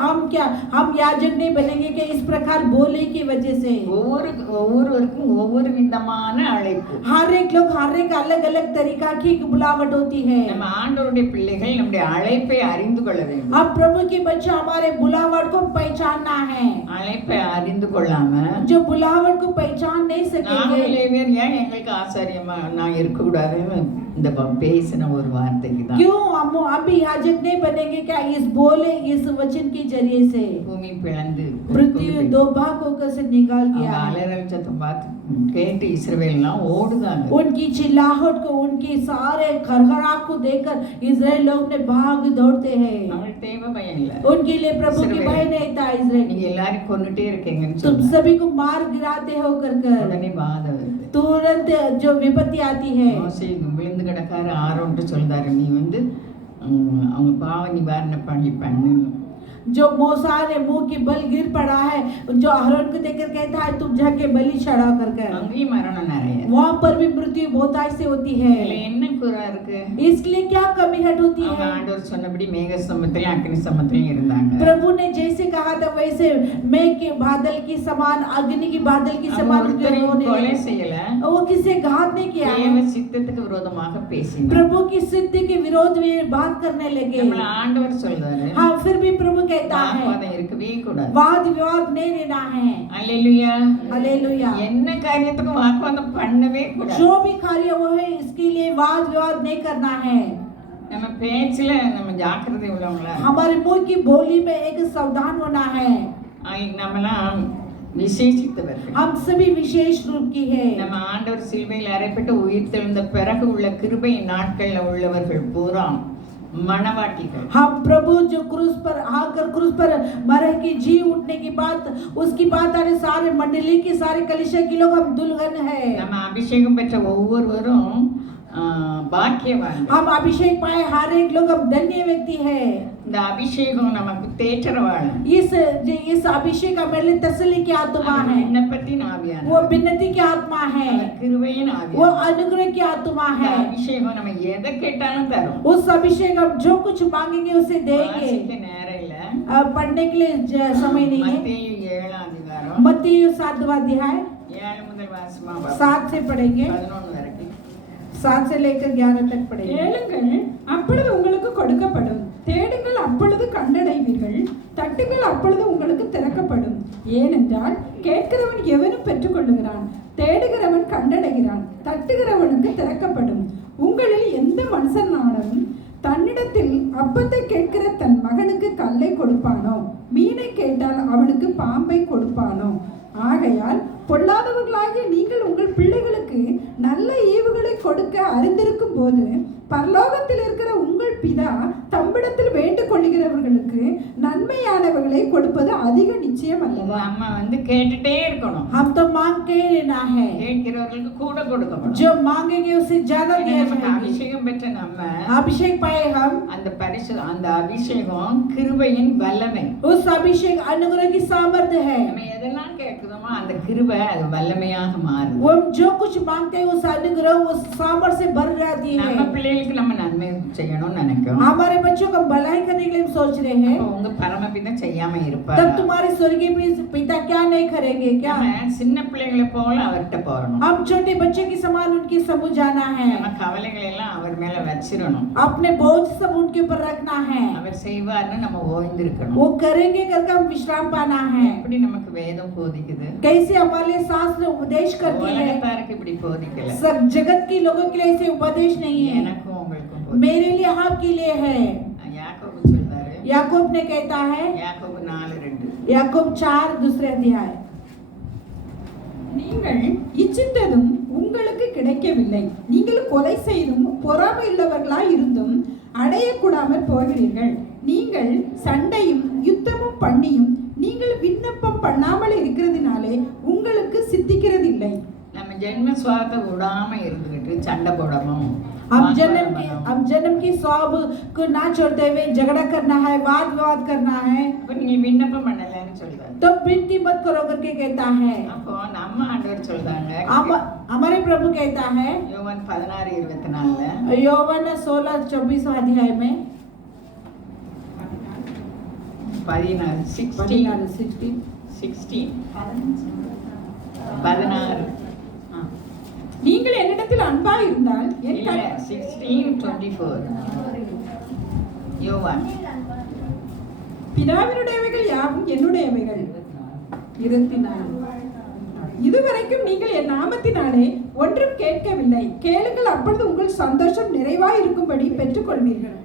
हम याजक नहीं बनेंगे क्या? इस प्रकार बोले की वजह से ஒவ்வொருவருக்கும் ஒவ்வொரு விதமான அழைப்பு. हर एक लोग हर एक अलग अलग तरीका की बुलावट होती है। நம்ம ஆண்டவருடைய பிள்ளைகள் நம்முடைய அழைப்பை அறிந்து கொள்ள வேண்டும். अब प्रभु के बच्चे हमारे बुलावट को पहचानना है। அழைப்பை அறிந்து கொள்ளாம जो बुलावट को पहचान नहीं सकेंगे, லேவியர் ஏன் எங்களுக்கு ஆசாரியமா நான் இருக்கக்கூடாதுன்னு இந்த பேசின ஒரு வார்த்தைக்கு தான் क्यों हम अभी याजक नहीं बनेंगे क्या? इस बोले इस वचन के जरिए से பூமி பிளந்து पृथ्वी दो भाग होकर से निकाल दिया है। அலறல் சத்தம் பார்த்து கேட்டு இஸ்ரவேல்லாம் ஓடுதாங்க. उनकी चिल्लाहट को, उनकी सारे खरखराहट को देखकर इजराइल लोग ने भाग दौड़ते हैं। அவங்களுக்கு தேவை பயம் இல்ல. उनके लिए प्रभु की भय नहीं था। इजराइल நீங்க எல்லாரும் கொன்னுட்டே இருக்கீங்கன்னு तुम சொன்னாங்க. सभी को मार गिराते हो कर உடனே பாதை வருது. तुरंत जो विपत्ति आती है। மோசே விழுந்து கிடக்காரு. ஆரோன்ட்டு சொல்றாரு, நீ அவங்க பாவ நிவாரண பணி பண்ணு. जो मूसा ने मुंह की बल गिर पड़ा है, जो अहरोन को देखकर कहता है तुम जाके बलि चढ़ा कर। அங்கேயும் மரணம் நிறைய. वहाँ पर भी मृत्यु बहुत ऐसे होती है। இதுல என்ன குறை இருக்கு? इसलिए क्या कमी हट होती அவங்க है? ஆண்டவர் சொன்னபடி மேக சமத்திலையும் அக்னி சமத்திலையும் இருந்தாங்க. प्रभु ने जैसे कहा था वैसे मेघ के बादल की समान, अग्नि की बादल की समान ஒருத்தரையும் கொலை செய்யல. वो किसी घात नहीं किया है। தேவ சித்தத்துக்கு விரோதமாக பேசினார். प्रभु की सिद्धि के विरोध में बात करने लगे। நம்மள ஆண்டவர் சொல்றாரு, हाँ, फिर भी प्रभु कहता है வாக்குவாதம் இருக்கவே கூடாது. वाद विवाद नहीं लेना है। அல்லேலூயா. हालेलुया। என்ன காரியத்துக்கும் வாக்குவாதம் பண்ணவே கூடாது. जो भी कार्य वो है इसके लिए वाद विवाद नहीं करना है। நம்ம பேச்சுல நம்ம ஜாக்கிரதை உள்ளவங்களா. हमारे मुंह की बोली में एक सावधान होना है। நம்மலாம் விசேஷித்தவர்கள். हम सभी विशेष रूप की है। நம்ம ஆண்டவர் சிலுவையில் அறைப்பட்டு உயிர் தெழுந்த பிறகு உள்ள கிருபை நாட்கள்ல உள்ளவர்கள் பூரா मणवाटिका। हम प्रभु जो क्रूस पर आकर क्रूस पर मरे की जी उठने की बात, उसकी बात आने सारे मंडली की सारे कलीसिया के लोग हम दुल्हन है। நம்ம அபிஷேகம் பெற்ற ஒவ்வொருவரும் பாக்கியவான். हम अभिषेक पाए हर एक लोग हम धन्य व्यक्ति है। இந்த அபிஷேகம் நமக்கு தேற்றவாள். इस अभिषेक हमारे लिए तसल्ली की आत्मा है। விண்ணப்பத்தின் ஆவியான वो विनती की आत्मा है। கிருபையின் ஆவியான वो अनुग्रह की आत्मा है। அபிஷேகம் நம்ம எதை கேட்டாலும் தரும். उस अभिषेक हम जो कुछ मांगेंगे उसे देंगे। நேரம் இல்ல, पढ़ने के लिए समय नहीं है। மத்தேயு 7ஆம் அதிகாரம் मत्ती 7वां अध्याय 7 முதல் வாசிமா 7 से पढ़ेंगे, 11 வரைக்கும். 7 से लेकर 11 तक पढ़ेंगे। கேளுங்கள் அப்பொழுது உங்களுக்கு கொடுக்கப்படும், தேடுங்கள் அப்பொழுது கண்டடைவீர்கள், தட்டுங்கள் அப்பொழுது உங்களுக்கு திறக்கப்படும். ஏனென்றால் கேட்கிறவன் எவனும் பெற்றுக்கொள்ளுகிறான், தேடுகிறவன் கண்டடைகிறான், தட்டுகிறவனுக்கு திறக்கப்படும். உங்களில் எந்த மனுஷனாலும் தன்னிடத்தில் அப்பத்தை கேட்கிற தன் மகனுக்கு கல்லை கொடுப்பானோ, மீனை கேட்டால் அவனுக்கு பாம்பை கொடுப்பானோ? ஆகையால் பொல்லாதவர்களாகிய நீங்கள் உங்கள் பிள்ளைகளுக்கு நல்ல ஈவுகளை கொடுக்க அறிந்திருக்கும் போது பரலோகத்தில் இருக்கிற உங்கள் பிதா தம்மிடத்தில் வேண்டிக் கொள்கிறவர்களுக்கு நன்மையானவர்களை கொடுப்பது அதிக நிச்சயம் அல்லவா? நம்ம கேட்டுட்டே இருக்கணும். हम तो मांग के रहना है, கேட்கிறவர்களுக்கு கூட கொடுக்கப்படும். जो मांगेंगे उससे ज्यादा दिया जाएगा। அபிஷேகம் பெற்ற நம்ம अभिषेक पाए हम, அந்த अभिषेகம் கிருபையின் வல்லமை. उस अभिषेक अनुग्रह की सामर्थ्य है। நம்ம எதெல்லாம் கேட்கிறோமோ அந்த கிருபை அது வல்லமையாக மாறுது. वो जो कुछ मांगते हैं उस अनुग्रह उस सामर्थ्य से भर जाती है। நம்ம பிள்ளைகளுக்கு நம்ம நன்மை செய்யணும்னு நினைக்கிறோம். हमारे बच्चों को भलाई करने के लिए हम सोच रहे हैं, உங்க பரமபிதா செய்யாம இருப்பார். तब तुम्हारे स्वर्गीय पिता क्या नहीं करेंगे क्या? சின்ன பிள்ளைகளை போல அவர்கிட்ட போறணும். हम छोटे बच्चे के समान उनकी समझ जाना है। நம்ம கவலைகளை எல்லாம் அவர் மேல வச்சிரணும். अपने बोझ सब उनके ऊपर रखना है। அவர் செய்வார்னு நம்ம ஓய்ந்திருக்கணும். वो करेंगे करके हम विश्राम पाना है। எப்படி நமக்கு வேதம் போதிக்குது? कैसे हमारे लिए शास्त्र उपदेश करती है? உலகத்தாருக்கு இப்படி போதிக்கல. सब जगत के लोगों के लिए ऐसे उपदेश नहीं है, எனக்கும் உங்களுக்கும் मेरे लिए आपके लिए है। யாக்கோபு சொல்றாரு, याकूब ने कहता है, யாக்கோபு 4:2, याकूब 4 दूसरे अध्याय, நீங்கள் இச்சித்ததும் உங்களுக்கு கிடைக்கவில்லை, நீங்கள் கொலை செய்தும் பொறாமை உள்ளவர்களாய் இருந்தும் அடையக்கூடாமல் போகிறீர்கள். நீங்கள் சண்டையும் யுத்தமும் பண்ணியும் நீங்கள் விண்ணப்பம் பண்ணாமல் இருக்கிறதுனாலே உங்களுக்கு சித்திக்கிறதில்லை. நம்ம ஜென்ம சுவாபத்தை விடாம இருந்துகிட்டு சண்டை போடணும். अब जन्म की स्वाब को ना छोड़ते हुए झगड़ा करना है, वाद विवाद करना है, அப்ப நீங்க விண்ணப்பம் பண்ணலன்னு சொல்றாரு. तो विनती मत करो करके कहता है। அப்போ நம்ம ஆண்டவர் சொல்றாங்க, हमारे प्रभु कहता है யோவான் 16:24 यौवन 16-24 अध्याय में 16 நீங்கள் என்னிடத்தில் அன்பாய் இருந்தால் என் இல்ல 16:24 யோவான் பிதாவினுடையவைகள் யாவும் என்னுடையவைகள். 24 இதுவரைக்கும் நீங்கள் என் நாமத்தினாலே ஒன்றும் கேட்கவில்லை. கேளுங்கள், அப்பொழுது உங்கள் சந்தோஷம் நிறைவாய் இருக்கும்படி பெற்றுக்கொள்வீர்கள்.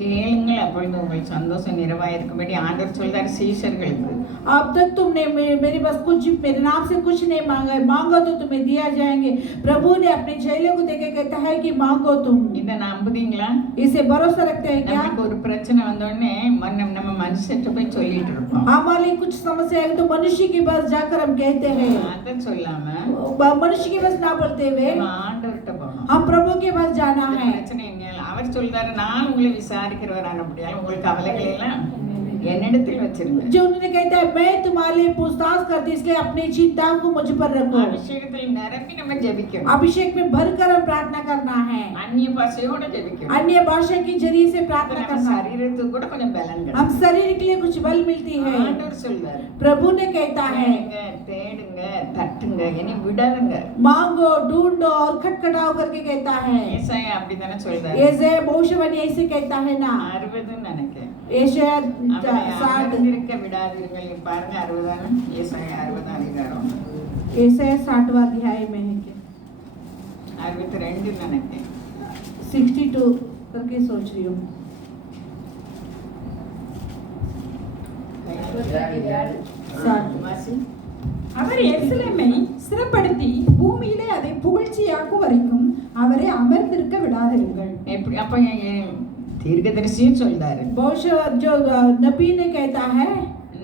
கேளுங்கள், அப்பொழுது உங்கள் சந்தோஷம் நிறைவாயிருக்கும்படி ஆண்டவர் சொல்றார் சீஷர்களுக்கு. अब तक तुमने मेरे पास कुछ मेरे नाम से कुछ नहीं मांगा है, मांगो तो तुम्हें दिया जाएंगे। प्रभु ने अपने चेलों को देके कहता है कि मांगो तुम। இத நம்புதீங்களா? इसे भरोसा रखते हैं क्या? நமக்கு ஒரு பிரச்சனை வந்த உடனே நம்ம மனுஷட்ட போய் சொல்லிட்டு இருப்போம். हमारे कुछ समस्या है तो मनुष्य के पास जाकर हम कहते हैं, அத சொல்லாம मनुष्य के पास ना बोलते हुए ஆண்டவர்ட்ட போகணும். हम प्रभु के पास जाना है। பிரச்சனை என்ன? அவர் சொல்றாரு, நான் உங்களை விசாரிக்கிறவரான முடியாது, உங்களுக்கு கவலைகளை எல்லாம் என்னிடத்தில் வச்சிருங்க. जो उन्होंने कहता है मैं तुम्हारे लिए पूछताछ करती, इसलिए अपनी चिंताओं को मुझ पर रखो। அபிஷேகத்தில் நிரம்பி நம்ம ஜெபிக்கணும். अभिषेक में भरकर हम प्रार्थना करना है, அந்நிய பாஷையோட ஜெபிக்கணும். अन्य भाषा के जरिए से प्रार्थना நம்ம करना है। சரீரத்துக்கு கூட கொஞ்சம் பலம் हम கிடைக்கும். शरीर के लिए कुछ बल मिलती है। ஆண்டவர் சொல்றாரு, प्रभु ने कहता है தேடுங்க, தட்டுங்க, இனி விடாதுங்க. मांगो, ढूंढो और खटखटाओ करके कहता है। ஏசாயா அப்படிதானே சொல்றாரு. ऐसे भविष्यवाणी ऐसे कहता है ना, 60 நினைக்கிறேன். एशिया அவரை 60 அமர்ந்திருக்க விடாதீர்கள். பாருங்க 60 ஏசாயா 60 அதிகாரம் ऐसे 60वां अध्याय में है क्या 62 நினைக்கிறேன். 62 करके सोच रही हूँ। 60 அவர் எருசலேமை சிறப்படுத்தி பூமியிலே அதை புகழ்ச்சியாக்கும் வரைக்கும் அவரை அமர்ந்திருக்க விடாதிருங்கள். எப்படி? அப்ப தீர்க்கதரிசியும் சொல்றாரு, भविष्य जो नबी ने कहता है,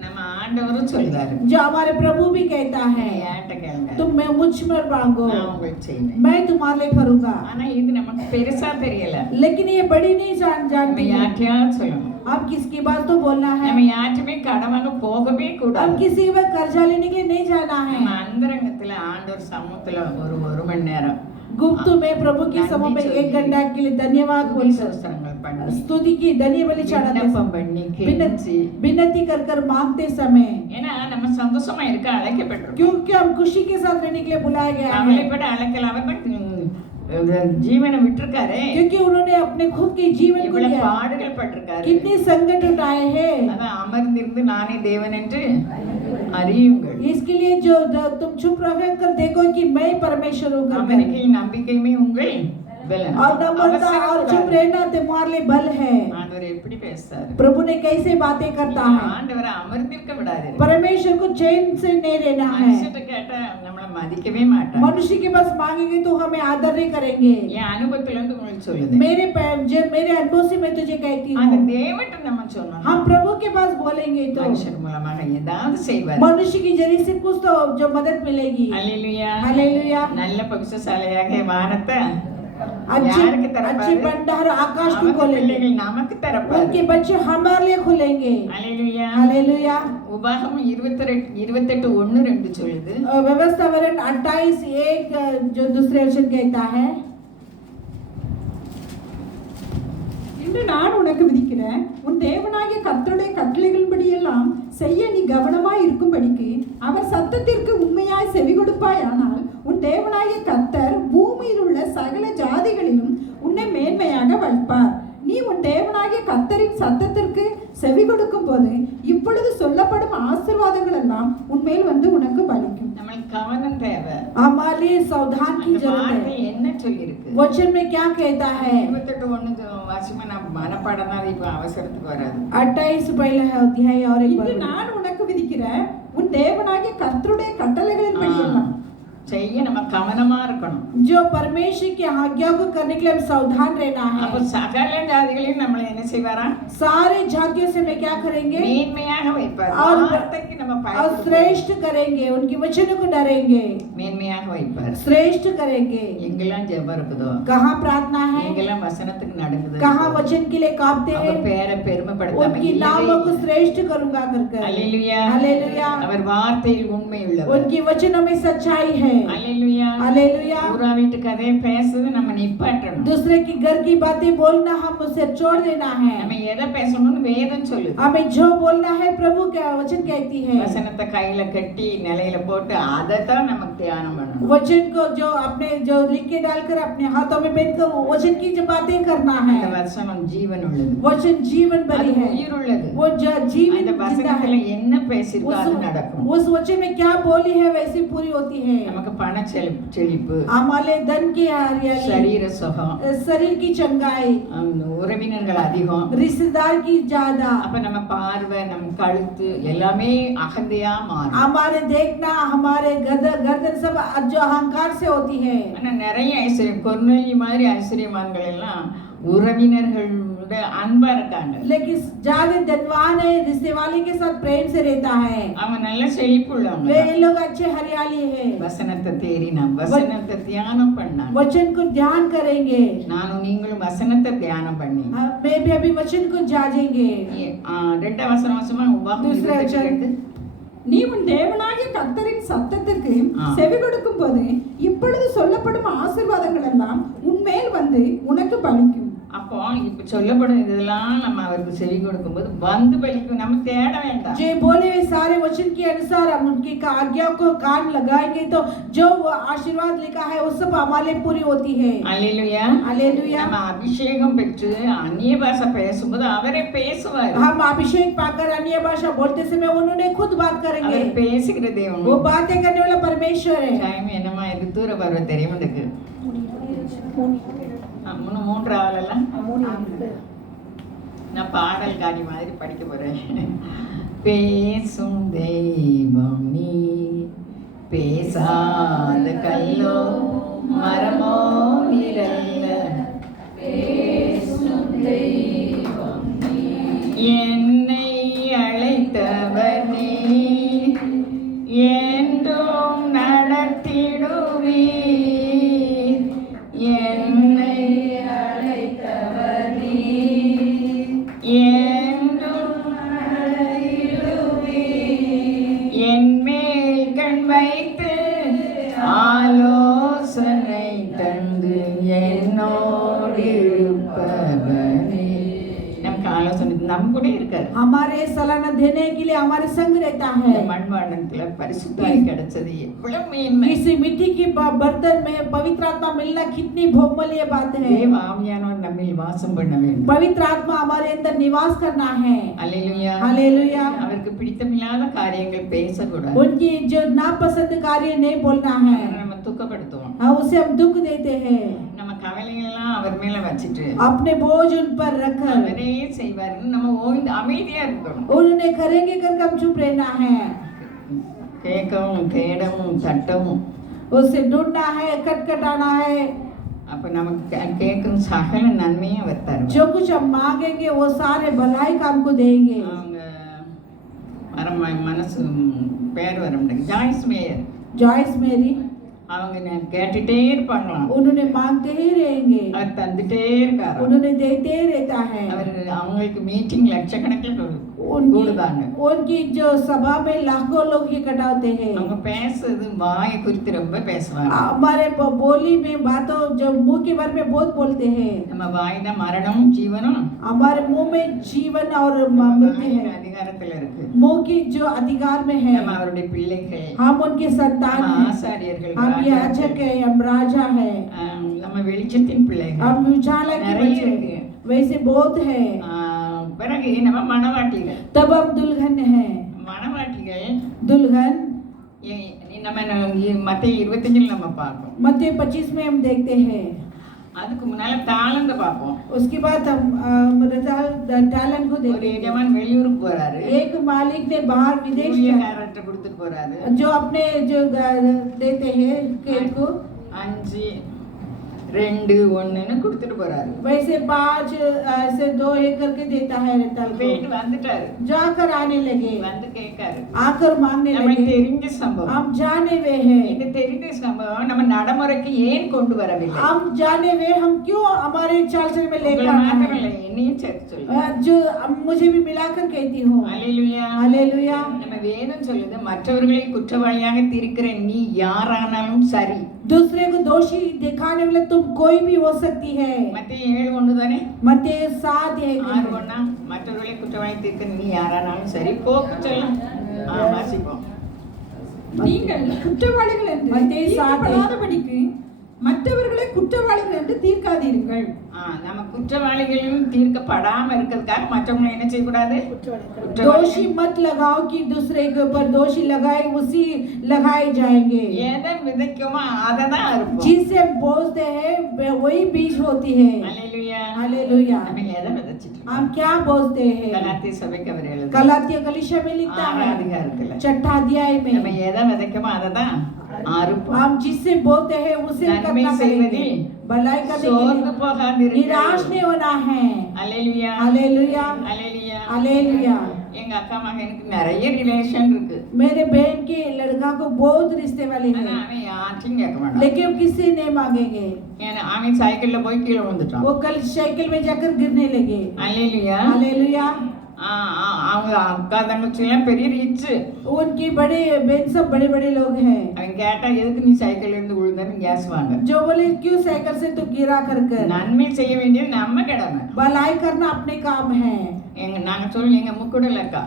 நம்ம ஆண்டவரும் சொல்றாரு, जो हमारे प्रभु भी कहता है, ஏன்ட்ட கேளுங்க, तुम मैं मुझ में मांगो, நான் உங்களுக்கு செய்வேன். मैं तुम्हारे लिए करूंगा। ஆனா இது நமக்கு பெருசா தெரியல. लेकिन ये बड़ी नहीं நம்ம जानती है। யார்ட்டையாவது சொல்லணும். आप किसकी बात तो बोलना है, நம்ம யார்ட்டுமே கடன் வாங்க போகவே हम கூடாது. किसी के पास कर्जा लेने के लिए नहीं जाना है। நம்ம அந்தரங்கத்துல ஆண்டவர் சமூகத்துல ஒரு மணி நேரம் गुप्त में प्रभु की सभा में 1 घंटा के लिए धन्यवाद बोलकर சோஸ்திரங்கள் பண்ணி, स्तुति की धन्य बलि चढ़ाते விண்ணப்பம் பண்ணி கெஞ்சி, विनती कर कर मांगते समय, ஏன்னா நம்ம சந்தோஷமா இருக்க அழைக்கப்பட்டிருக்கோம். क्योंकि हम खुशी के साथ रहने के लिए बुलाया गया है। கவலைப்பட அழைக்கல. அவர் தான் ஜீவனை விட்டிருக்காரு. क्योंकि उन्होंने अपने खुद के जीवन को இவ்வளவு दिया, பாடுகள் பட்டிருக்காரு. कितने संकट उठाए हैं। அதான் அமர்ந்திருந்து நானே தேவன் என்று அறியுங்கள். इसके लिए जो तुम चुप रह कर देखो कि मैं परमेश्वर हूँ करके। அமெரிக்கையின் நம்பிக்கையுமே உங்கள் பலன். और नम्रता और चुप रहना तुम्हारे लिए बल है। ஆண்டவர் எப்படி பேசுறாரு? प्रभु ने कैसे बातें करता है। ஆண்டவரை அமர்ந்திருக்க விடாதீர்கள். परमेश्वर को चैन से नहीं रहना है। மனுஷத்தை கேட்டா நம்மள மதிக்கவே மாட்டாங்க. मनुष्य के पास मांगेंगे तो हमें आदर नहीं करेंगे। என் அனுபவத்துல இருந்து உங்களுக்கு சொல்லுது. मेरे अनुभव से मैं तुझे कहती அந்த हूँ, தேவன்ட்ட நம்ம சொன்னோம், हम प्रभु के पास बोलेंगे तो மனுஷர் மூலமாக ஏதாவது செய்வார். मनुष्य की जरिए से कुछ तो जो मदद मिलेगी। அல்லேலூயா. हालेलुया। நல்ல பகுசசாலையாக வானத்தை अच्छी யாருக்கு தரப்பாரு? अच्छी भंडार आकाश को அவங்க खोलेंगे, பிள்ளைகள் நமக்கு தரப்பாரு. उनके बच्चे हमारे लिए खुलेंगे। அல்லேலூயா. हालेलुया। உபாகமம் 28:1-2 சொல்லுது, व्यवस्था वरण 28:1 जो दूसरे वचन कहता है, இன்று நான் உனக்கு விதிக்கிறேன் உன் தேவனாகிய கர்த்தருடைய கட்டளைகளின்படியெல்லாம் செய்ய நீ கவனமாய் இருக்கும்படிக்கு அவர் சத்தத்திற்கு உண்மையாய் செவி கொடுப்பாயானால் உன் தேவனாகிய கர்த்தர் பூமியில் உள்ள சகல ஜாதிகளிலும் உன்னை மேன்மையாக வைப்பார். நீ உன் தேவனாகிய கர்த்தரின் சத்தத்திற்கு செவி கொடுக்கும் போது இப்பொழுது சொல்லப்படும் ஆசீர்வாதங்கள் எல்லாம் உன்மேல் வந்து உனக்கு பலிக்கும். நம்மளுக்கு கவனம் தேவை. हमारे लिए सावधान की அந்த जरूरत வார்த்தை है। என்ன சொல்லிருக்கு? वचन में क्या कहता है? 28:1 வாசிமா நான் மனப்பாடம் தான், இப்ப அவசரத்துக்கு வராது. 28 पहला है अध्याय और एक இன்று बार நான் உனக்கு விதிக்கிற உன் தேவனாகிய கர்த்தருடைய கட்டளைகளின்படியெல்லாம் செய்ய நம்ம கவனமா இருக்கணும். जो परमेश्वर की आज्ञा को करने के लिए हम सावधान रहना அப்ப है। சகல ஜாதிகளையும் நம்மளை என்ன செய்வாரா? सारे जातियों से मैं क्या करेंगे? மேன்மையாக வைப்பார். और வார்த்தைக்கு நம்ம और பயப்படுவோம். श्रेष्ठ करेंगे, उनकी वचनों को डरेंगे, மேன்மையாக வைப்பார். श्रेष्ठ करेंगे। எங்கெல்லாம் ஜெபம் இருக்குதோ, कहाँ प्रार्थना है, எங்கெல்லாம் வசனத்துக்கு நடக்குது, कहाँ वचन के लिए कांपते அவர் हैं, பேரை பெருமைப்படுத்தாம उनकी இல்லவே नामों को இல்லை. श्रेष्ठ करूंगा कर कर। அல்லேலூயா. हालेलुया। அவர் வார்த்தையில் உண்மை உள்ளவர். उनकी वचनों में सच्चाई है। அல்லேலூயா. हालेलुया। ஊரா வீட்டு கதையை பேசுறது நம்ம நிப்பாட்டணும். दूसरे की घर की बातें बोलना हम उसे छोड़ देना है। நம்ம எதை பேசணும்னு வேதம் சொல்லுது. हमें जो बोलना है प्रभु क्या वचन कहती है। வசனத்தை கையில கட்டி நிலையில போட்டு அதை தான் நமக்கு தியானம் பண்ணணும். वचन को जो अपने जो लिख के डालकर अपने हाथों में बांध कर वचन की जो बातें करना அந்த है। வசனம் ஜீவன் உள்ளது. वचन जीवन அது भरी है, உயிர் உள்ளது. वो जीवन அந்த जिंदा வசனத்துல है। என்ன பேசிருக்கோ அது நடக்கும். उस वचन में क्या बोली है वैसी पूरी होती है। நமக்கு பண செழிப்பு, हमारे धन की हरियाली, சரீர சுகம், शरीर की चंगाई, உறவினர்கள் அதிகம், रिश्तेदार की ज्यादा, அப்ப நம்ம பார்வை, நம்ம கழுத்து எல்லாமே அகந்தையா மாறும். हमारे देखना, हमारे गर्दन सब जो अहंकार से होती है। ஆனா நிறைய ஐஸ்வர்யம், கொர்நேலி மாதிரி ஐஸ்வர்யமான்கள் எல்லாம் உறவினர்களோட அன்பா இருக்காங்க. लेकिन ज्यादा धनवान है, रिश्ते वाले के साथ प्रेम से रहता है, அவங்க நல்ல செழிப்புள்ளவங்க. वे लोग अच्छे हरियाली है। வசனத்தை தேறினா, வசனத்தை தியானம் பண்ணா, वचन को ध्यान करेंगे। நானும் நீங்களும் வசனத்தை தியானம் பண்ணி मैं भी अभी वचन को जाजेंगे। ரெண்டாம் வசனமா உபாகம் दूसरा 22. நீ உன் தேவனாகிய கர்த்தரின் சத்தத்துக்கு ஆ. செவி கொடுக்கும் போது இப்பொழுது சொல்லப்படும் ஆசீர்வாதங்கள் எல்லாம் உன்மேல் வந்து உனக்கு பலிக்கும். அப்போ இப்ப சொல்லப்படும் இதெல்லாம் நம்ம அவருக்கு செவி கொடுக்கும்போது வந்து பலிக்கும். நம்ம தேட வேண்டாம். जो बोले हुए सारे वचन के अनुसार हम उनकी आज्ञा को कान लगाएंगे तो जो वो आशीर्वाद लिखा है वो सब हमारे पूरी होती है। அல்லேலூயா. हालेलुया। நம்ம அபிஷேகம் பெற்று அந்நிய பாஷை பேசும்போது அவரே பேசுவார். हम अभिषेक पाकर अन्य भाषा बोलते समय उन्होंने खुद बात करेंगे। அவர் பேசுகிற தேவன். वो बातें करने वाला परमेश्वर है। டைம் என்னமா இது தூர பருவ தெரியும் எனக்கு. மூன்று ஆளெல்லாம் நான் பாடல் காரி மாதிரி படிக்க போறேன். பேசும் தெய்வம் நீ, பேசாத கல்லோ மரமோ நிரல்ல, பேசும் தெய்வம் நீ, என்னை அழைத்தவர் நீ, என்றும் நடத்திடுவீர், என்னை அழைத்தவர் நீ, என்றும் நடத்திடுவீர், என் மேல் கண் வைத்து ஆலோசனை தந்து என்னோடு இருப்பவனே. நமக்கு ஆலோசனை நம்ம கூட இருக்காரு. हमारे सलाना देने के लिए हमारे संग रहता है। மண்வாண்டத்துல பரிசுத்தாய் கிடைச்சது எவ்வளவு மேன்மை. किसी मिट्टी की बर्तन में पवित्र आत्मा मिलना कितनी बहुमूल्य बात है। தேவ ஆவியானவர் நம்மில் வாசம் பண்ண வேண்டும். पवित्र आत्मा हमारे अंदर निवास करना है। அல்லேலூயா. हालेलुया। அவருக்கு பிடித்தமில்லாத காரியங்கள் பேசக்கூடாது. उनकी जो नापसंद कार्य नहीं बोलना है, நம்ம துக்கப்படுத்துவோம். उसे हम दुख देते हैं। நம்ம கவலைகள்லாம் அவர் மேல வச்சிட்டு अपने बोझ उन पर रखकर அவரே செய்வாருன்னு நம்ம ஓய்ந்து அமைதியா இருக்கணும். उन्होंने करेंगे करके हम चुप रहना है। கேட்கவும் தேடவும் தட்டவும், उसे ढूंढना है, खटखटाना है। அப்ப நமக்கு கேட்கும் சகல நன்மையும் அவர் தருவார். जो कुछ हम मांगेंगे वो सारे भलाई काम को देंगे। அவங்க மனசு பேர் வர முடியாது. ஜாய்ஸ் மேயர் जॉयस मेरी அவங்க கேட்டுட்டே இருப்பாங்களாம். उन्होंने मांगते ही रहेंगे, அவர் தந்துட்டே இருக்காரு. उन्होंने देते ही रहता है। அவர் அவங்களுக்கு மீட்டிங் லட்சக்கணக்கில் उनकी கூடுதாங்க. उनकी जो सभा में लाखों लोग इकट्ठा होते हैं। அவங்க பேசுறது வாயை குறித்து ரொம்ப பேசுவாங்க. हमारे बोली में बातों जो मुंह के बारे में बहुत बोलते हैं। நம்ம வாய் தான் மரணமும் ஜீவனும் हमारे मुंह में जीवन और मृत्यु வாயின் है। அதிகாரத்துல இருக்கு. मुंह की जो अधिकार में है, நம்ம அவருடைய பிள்ளைகள், हम उनके संतान நம்ம हैं, ஆசாரியர்கள், हम याजक है, हम राजा है, நம்ம வெளிச்சத்தின் பிள்ளைகள் हम उजाला के நிறைய बच्चे, இருக்கு. वैसे बहुत है। பிறகு நம்ம மணவாட்டிகள். तब हम दुल्हन है। மணவாட்டிகள் दुल्हन நம்ம மத்திய 25 நம்ம பார்ப்போம். मत्ती 25 में हम देखते हैं। அதுக்கு முன்னால தாளந்த பார்ப்போம். उसके बाद हम टैलेंट को ஒரு देखेंगे। எஜமான் வெளியூருக்கு போறாரு, एक मालिक ने बाहर विदेश ஊழியக்காரர்கிட்ட கொடுத்துட்டு போறாரு. जो अपने जो देते हैं खेत को 5 2 1ன்னு கொடுத்துட்டு போறாரு. वैसे 5 ऐसे 2 1 करके देता है रेताल को। போயிட்டு வந்துட்டாரு, जाकर आने लगे, வந்து கேட்காரு. आकर मांगने நமக்கு लगे। தெரிஞ்ச சம்பவம். हम जाने वे हैं, இந்த தெரிந்த சம்பவம் நம்ம நடைமுறைக்கு ஏன் கொண்டு வரவில்லை? हम जाने वे हम क्यों हमारे चाल चलन में लेकर உங்களை आना மாத்திரம் है? இல்லை, என்னையும் சேர்த்து சொல்லு. जो मुझे भी मिलाकर कहती हूँ। அல்லேலூயா. हालेलुया। நம்ம வேதம் சொல்லுது, மற்றவர்களை குற்றவாளியாக தீர்க்கிற நீ யாரானாலும் சரி. दूसरे को दोषी दिखाने वाले तुम कोई भी हो सकती है। மத்தேயு 7:1 தானே? मत्ती 7 6:1 மற்றவர்களை குற்றவாளி தீர்க்கிற நீ யாரானாலும் சரி போக்கு சொல்லும். வாசிப்போம். நீங்கள் குற்றவாளிகள் என்று மத்தேயு 7 தீர்க்கப்படாதபடிக்கு மற்றவர்களை குற்றவாளிகள் என்று தீர்க்காதீர்கள். நம்ம குற்றவாளிகளும் தீர்க்கப்படாம இருக்கிறதுக்காக மற்றவங்களை என்ன செய்யக்கூடாது? दोषी मत लगाओ कि दूसरे के ऊपर दोषी लगाए उसी लगाए जाएंगे। எதை விதைக்குமோ அதை தான் அறுப்போம். जिसे हम बोलते हैं वही बीज होती है। அல்லேலூயா. हालेलुया। நம்ம எதை விதைச்சிட்டு हम क्या बोलते हैं? கலாத்திய சபைக்கு அவர் எழுதுறார். गलातिया कलीसिया में लिखता 6 है அதிகாரத்துல 6 अध्याय நம்ம में எதை விதைக்குமோ அதை தான் அறுப்போம். हम जिससे बोलते हैं उसे நன்மை करना செய்வதில் करेंगे। भलाई करने के சோர்ந்து लिए போகாதிருங்கள். निराश नहीं होना है। அல்லேலூயா. हालेलुया। அல்லேலூயா. हालेलुया। எங்க அக்கா மகனுக்கு நிறைய ரிலேஷன் இருக்கு. मेरे बहन के लड़का को बहुत रिश्ते वाले ஆனா हैं, அவன் யார்ட்டையும் கேட்க மாட்டான். लेकिन वो किससे नहीं मांगेंगे। ஏன்னா அவன் சைக்கிள்ல போய் கீழே விழுந்துட்டான். वो कल साइकिल में जाकर गिरने लगे। அல்லேலூயா. हालेलुया। அவங்க அக்கா தங்கச்சி எல்லாம் பெரிய ரிச். उनकी बड़े बहन सब बड़े बड़े लोग हैं। அவன் கேட்டா எதுக்கு நீ சைக்கிள்ல இருந்து விழுந்தன்னு கேஸ் வாங்க. जो बोले क्यों साइकिल से तो गिरा कर நன்மை செய்ய வேண்டியது நம்ம கடமை. भलाई करना अपने काम है। நாங்க சொல்லு எங்க முக்குடல் அக்கா.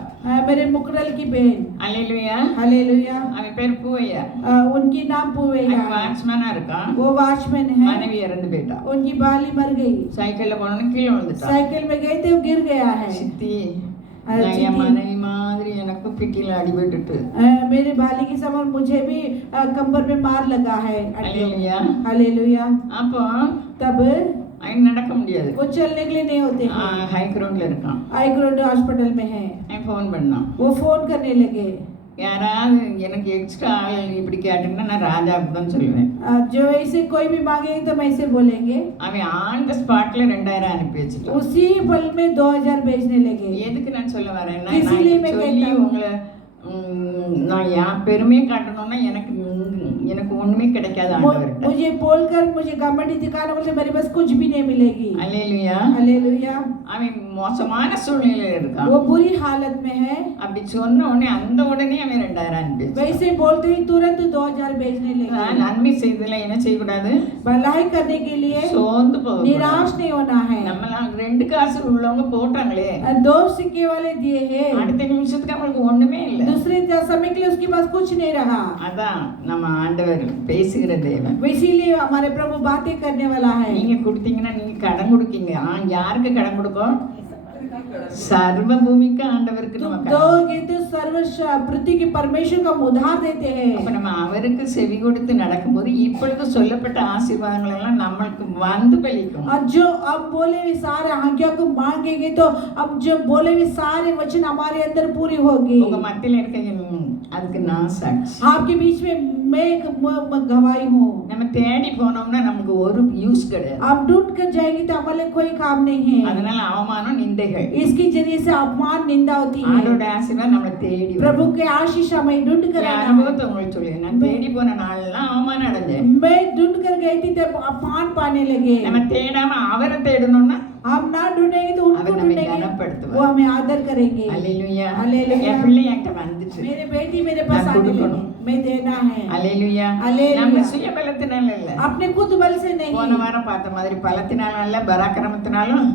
मेरे मुकरल की बहन। அல்லேலூயா. हालेलुया। அவன் பேர் பூவையா. उनकी नाम पूवेया। அவன் வாட்ச்மேனா இருக்கான். वो वॉचमैन है। மனைவி இறந்து போயிட்டா. उनकी बाली मर गई। சைக்கிள்ல போனோன்னு கீழே விழுந்துட்டான். साइकिल में गए थे वो गिर गया है। சித்தி சித்தி. என் மனைவி மாதிரி எனக்கும் பிட்டில அடிபட்டுட்டு. मेरे भाली के समान मुझे भी कंबर में मार लगा है। அல்லேலூயா. हालेलुया। அப்போ तब அவன் நடக்க முடியாது. वो चलने के लिए नहीं होते हैं। ஹை கிரவுண்ட்ல இருக்கான். आईग्रोड हॉस्पिटल में है। அவன் ஃபோன் பண்ணான். वो फोन करने लगे। யாராவது எனக்கு எக்ஸ்ட்ரா ஆள் இப்படி கேட்டீங்கன்னா நான் ராஜாவுக்கு தான் சொல்லுவேன். जो ऐसे कोई भी मांगेंगे तो हम ऐसे बोलेंगे। அவன் ஆன் த ஸ்பாட்ல 2000 அனுப்பி வச்சுட்டான். उसी पल में 2000 भेजने लगे। எதுக்கு நான் சொல்ல வரேன்னா, इसीलिए मैं சொல்லி कहता हूँ। உங்களை நான் என் பெருமையை காட்டணும்னா எனக்கு ஒண்ணுமே கிடைக்காது ஆண்டவர்கிட்ட. मुझे बोलकर मुझे घमंडी दिखाने बोलते मेरे पास कुछ भी नहीं मिलेगी। அல்லேலூயா. हालेलुया। அவன் மோசமான சூழ்நிலையில இருக்கான். वो बुरी हालत में है। அப்படி சொன்ன உடனே அந்த உடனே அவன் 2000 அனுப்பி வச்சான். वैसे बोलते ही तुरंत 2000 भेजने लगे। நன்மை செய்ததுல என்ன செய்யக்கூடாது? भलाई करने के लिए சோர்ந்து போக निराश नहीं होना है। நம்மளாம் 2 காசு உள்ளவங்க போட்டாங்களே, 2 सिक्के वाले दिए हैं, அடுத்த நிமிஷத்துக்கு அவங்களுக்கு ஒண்ணுமே இல்ல. दूसरे समय के लिए उसके पास कुछ नहीं रहा। அதான் நம்ம ஆண்டவர் பேசுகிற தேவன். इसीलिए हमारे प्रभु बातें करने वाला है। நீங்க கொடுத்தீங்கன்னா நீங்க கடன் கொடுக்கீங்க. யாருக்கு கடன் கொடுப்போம்? सर्व भूमि का ஆண்டவருக்கு நம்ம கடன் दोगे तो सर्व पृथ्वी के परमेश्वर को हम उधार देते हैं। அப்ப நம்ம அவருக்கு செவி கொடுத்து நடக்கும்போது இப்பொழுது சொல்லப்பட்ட ஆசீர்வாதங்கள் எல்லாம் நமக்கு வந்து பலிக்கும். और जो अब बोले हुए सारे आज्ञा को मांगेंगे तो अब जो बोले हुए सारे वचन हमारे अंदर पूरी होगी। உங்க மத்தியில இருக்க அதுக்கு நான் சாட்சி. आपके बीच में मैं गवाही हूँ। நம்ம தேடி போனோம்னா நமக்கு ஒரு யூஸ் கிடையாது. आप ढूंढ कर जाएंगे तो हमारे कोई काम नहीं है। அதனால அவமானம் நிந்தைகள் इसके जरिए से अपमान निंदा होती है। ஆண்டவருடைய ஆசீர்வாதம் நம்மளை தேடி प्रभु के आशीष हमें ढूंढ कर आना है। அனுபவத்தை உங்களுக்கு சொல்லுவேன். நான் தேடி போன நாள்லாம் அவமானம் அடைஞ்சேன். मैं ढूंढ कर गई थी तब अपमान पाने लगे। நம்ம தேடாம அவரை தேடணும்னா हम ना ढूंढेंगे तो उनको அவர் நம்மை ढूंढेंगे, கனப்படுத்துவார். वो हमें आदर करेंगे। அல்லேலூயா. அல்லேலூயா. என் பிள்ளை என்கிட்ட வந்துச்சு. मेरे बेटी मेरे पास நான் आने கொடுக்கணும். लगी, मैं देना है। அல்லேலூயா. அல்லேலூயா. நம்ம சுயபலத்தினால இல்ல. अपने खुद बल से नहीं, போன வாரம் பார்த்த மாதிரி பலத்தினால அல்ல, பராக்கிரமத்தினாலும்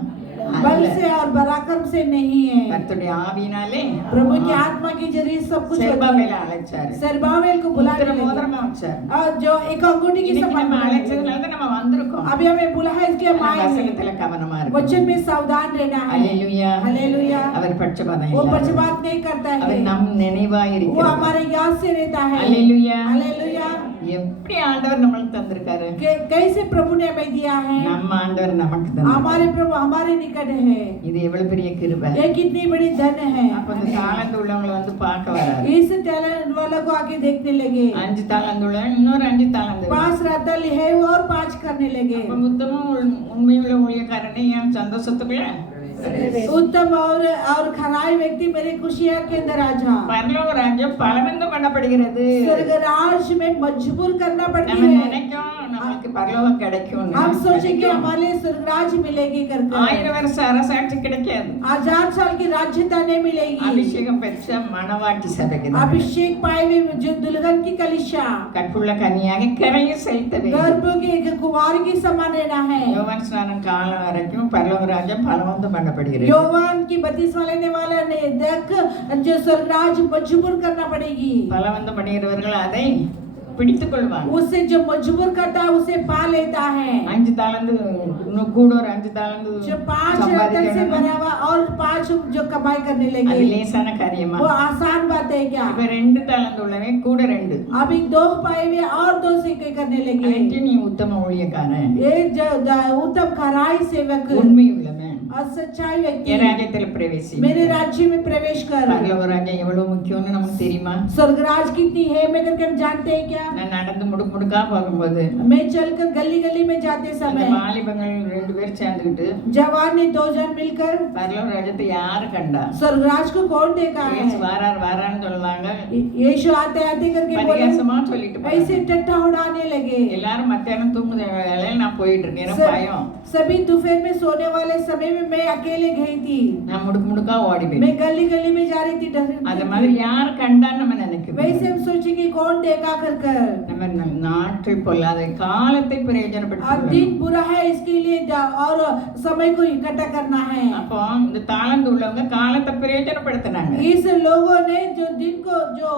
बल அல்ல. से और पराक्रम से नहीं है। கர்த்தருடைய ஆவியினாலே प्रभु की आत्मा के जरिए सब कुछ होता செருபாபேல है। அழைச்சாரு. सरबाबेल को बुलाने முத்திர लगे மோதிரமா வச்சாரு. और जो एक अंगूठी की இன்னைக்கு समान நம்ம बुलाने लगे। அழைச்சதுனால தான் நம்ம வந்திருக்கோம். अभी हमें बुलाया इसलिए हम आए हैं। வசனத்துல கவனமா वचन இருக்கணும். में सावधान रहना है। அல்லேலூயா. हालेलुया। அவர் பட்சபாதம் वो இல்ல. पक्षपात नहीं करता है, அவர் நம் நினைவாய் वो இருக்கிறார். हमारे याद से रहता है। அல்லேலூயா. हालेलुया। எப்படி ஆண்டவர் நம்மளுக்கு தந்திருக்காரு. कैसे प्रभु ने हमें दिया है। நம்ம ஆண்டவர் நமக்கு தந்தார். हमारे प्रभु हमारे निकट है। இது எவ்வளவு பெரிய கிருபை. ये कितनी बड़ी धन है। அப்ப இந்த தாளந்து உள்ளவங்களை வந்து பார்க்க வராரு. इस टैलेंट वालों को आके देखने लगे। 5 தாளந்து உள்ளவன் இன்னொரு 5 தாளந்து. 5 रत्न है और 5 करने लगे। அப்ப உத்தமம் உண்மையுள்ள ஊழியக்காரனை என் சந்தோஷத்துக்குள்ள उत्तम और खराई व्यक्ति मेरे खुशियां के अंदर आ जा। பரலோக ராஜ்யம் பலவந்தம் பண்ணப்படுகிறது. स्वर्ग राज्य में मजबूर करना पड़ती நம்ம है। நினைக்கும் நமக்கு பரலோகம் கிடைக்கும். हम सोचेंगे हमारे स्वर्ग राज्य मिलेगी करके। 1000 வருஷ அரசாட்சி கிடைக்காது. 1000 साल की राज्यता नहीं मिलेगी। அபிஷேகம் பெற்ற மணவாட்டி சபைக்கு अभिषेक पाए हुए जो दुल्हन की कलिशा கற்புள்ள கன்னியாக கரையை செலுத்த வேண்டும். गर्भ के एक कुमारी की समान रहना है। யோவான் ஸ்நானம் காலம் வரைக்கும் பரலோக ராஜ்யம் பலவந்தம் பண்ணப்படுகிறது. योवान की बपतिस्मा लेने वाला ने देख जो स्वर्ग राज्य मजबूर करना पड़ेगी। பலவந்தம் பண்ணுகிறவர்கள் அதை பிடித்துக் கொள்வாங்க. उससे जो मजबूर करता है उसे पा लेता है। 5 தாளந்து இன்னும் கூட ஒரு 5 தாளந்து जो 5 रत्न से बना हुआ और 5 जो कमाई करने அது लगे லேசான காரியமா? वो आसान बात है क्या। இப்ப 2 தாளந்து உள்ளவன் கூட 2 अभी 2 पाए हुए और 2 से करने लगे। அவன்ட்டு நீ உத்தம ஊழியக்காரன், ये जो उत्तम खराई सेवक உண்மை உள்ளவன், और सच्चाई व्यक्ति என் ராஜ்யத்தில் பிரவேசி. मेरे राज्य में प्रवेश कर। பரலோக ராஜ்யம் எவ்வளவு முக்கியம்னு நமக்கு தெரியுமா? स्वर्ग राज कितनी है मैं करके हम जानते हैं क्या। நான் நடந்து முடுக்கா போகும்போது मैं चलकर गली गली में जाते அந்த समय வாலிபங்கள் 2 பேர் சேர்ந்துக்கிட்டு जवान ने 2 जन मिलकर பரலோக ராஜ்யத்தை யாரு கண்டா? स्वर्ग राज को कौन देखा है। இயேசு வாரான்னு சொல்லுவாங்க. यीशु आते आते करके बोले பரிகாசமா சொல்லிட்டு போனாங்க. ऐसे टट्टा उड़ाने लगे। எல்லாரும் மத்தியானம் தூங்குற வேளையில நான் போயிட்டு இருக்கேன். எனக்கு பயம். सभी दोपहर में सोने वाले समय में मैं अकेले गई थी। நான் முடுக்கா ஓடி मैं போய் गली गली में जा रही थी அத மாதிரி யார் கண்டான்னு நம்ம நினைக்கிறோம். वैसे हम सोचेंगे कौन देखा कर நம்ம நாட்கள் பொல்லாத காலத்தை अब பிரயோஜனப்படுத்தணும். दिन बुरा है इसके लिए और समय को इकट्ठा करना है। அப்போ இந்த தாளந்து உள்ளவங்க காலத்தை பிரயோஜனப்படுத்தினாங்க. इस लोगों ने जो दिन को जो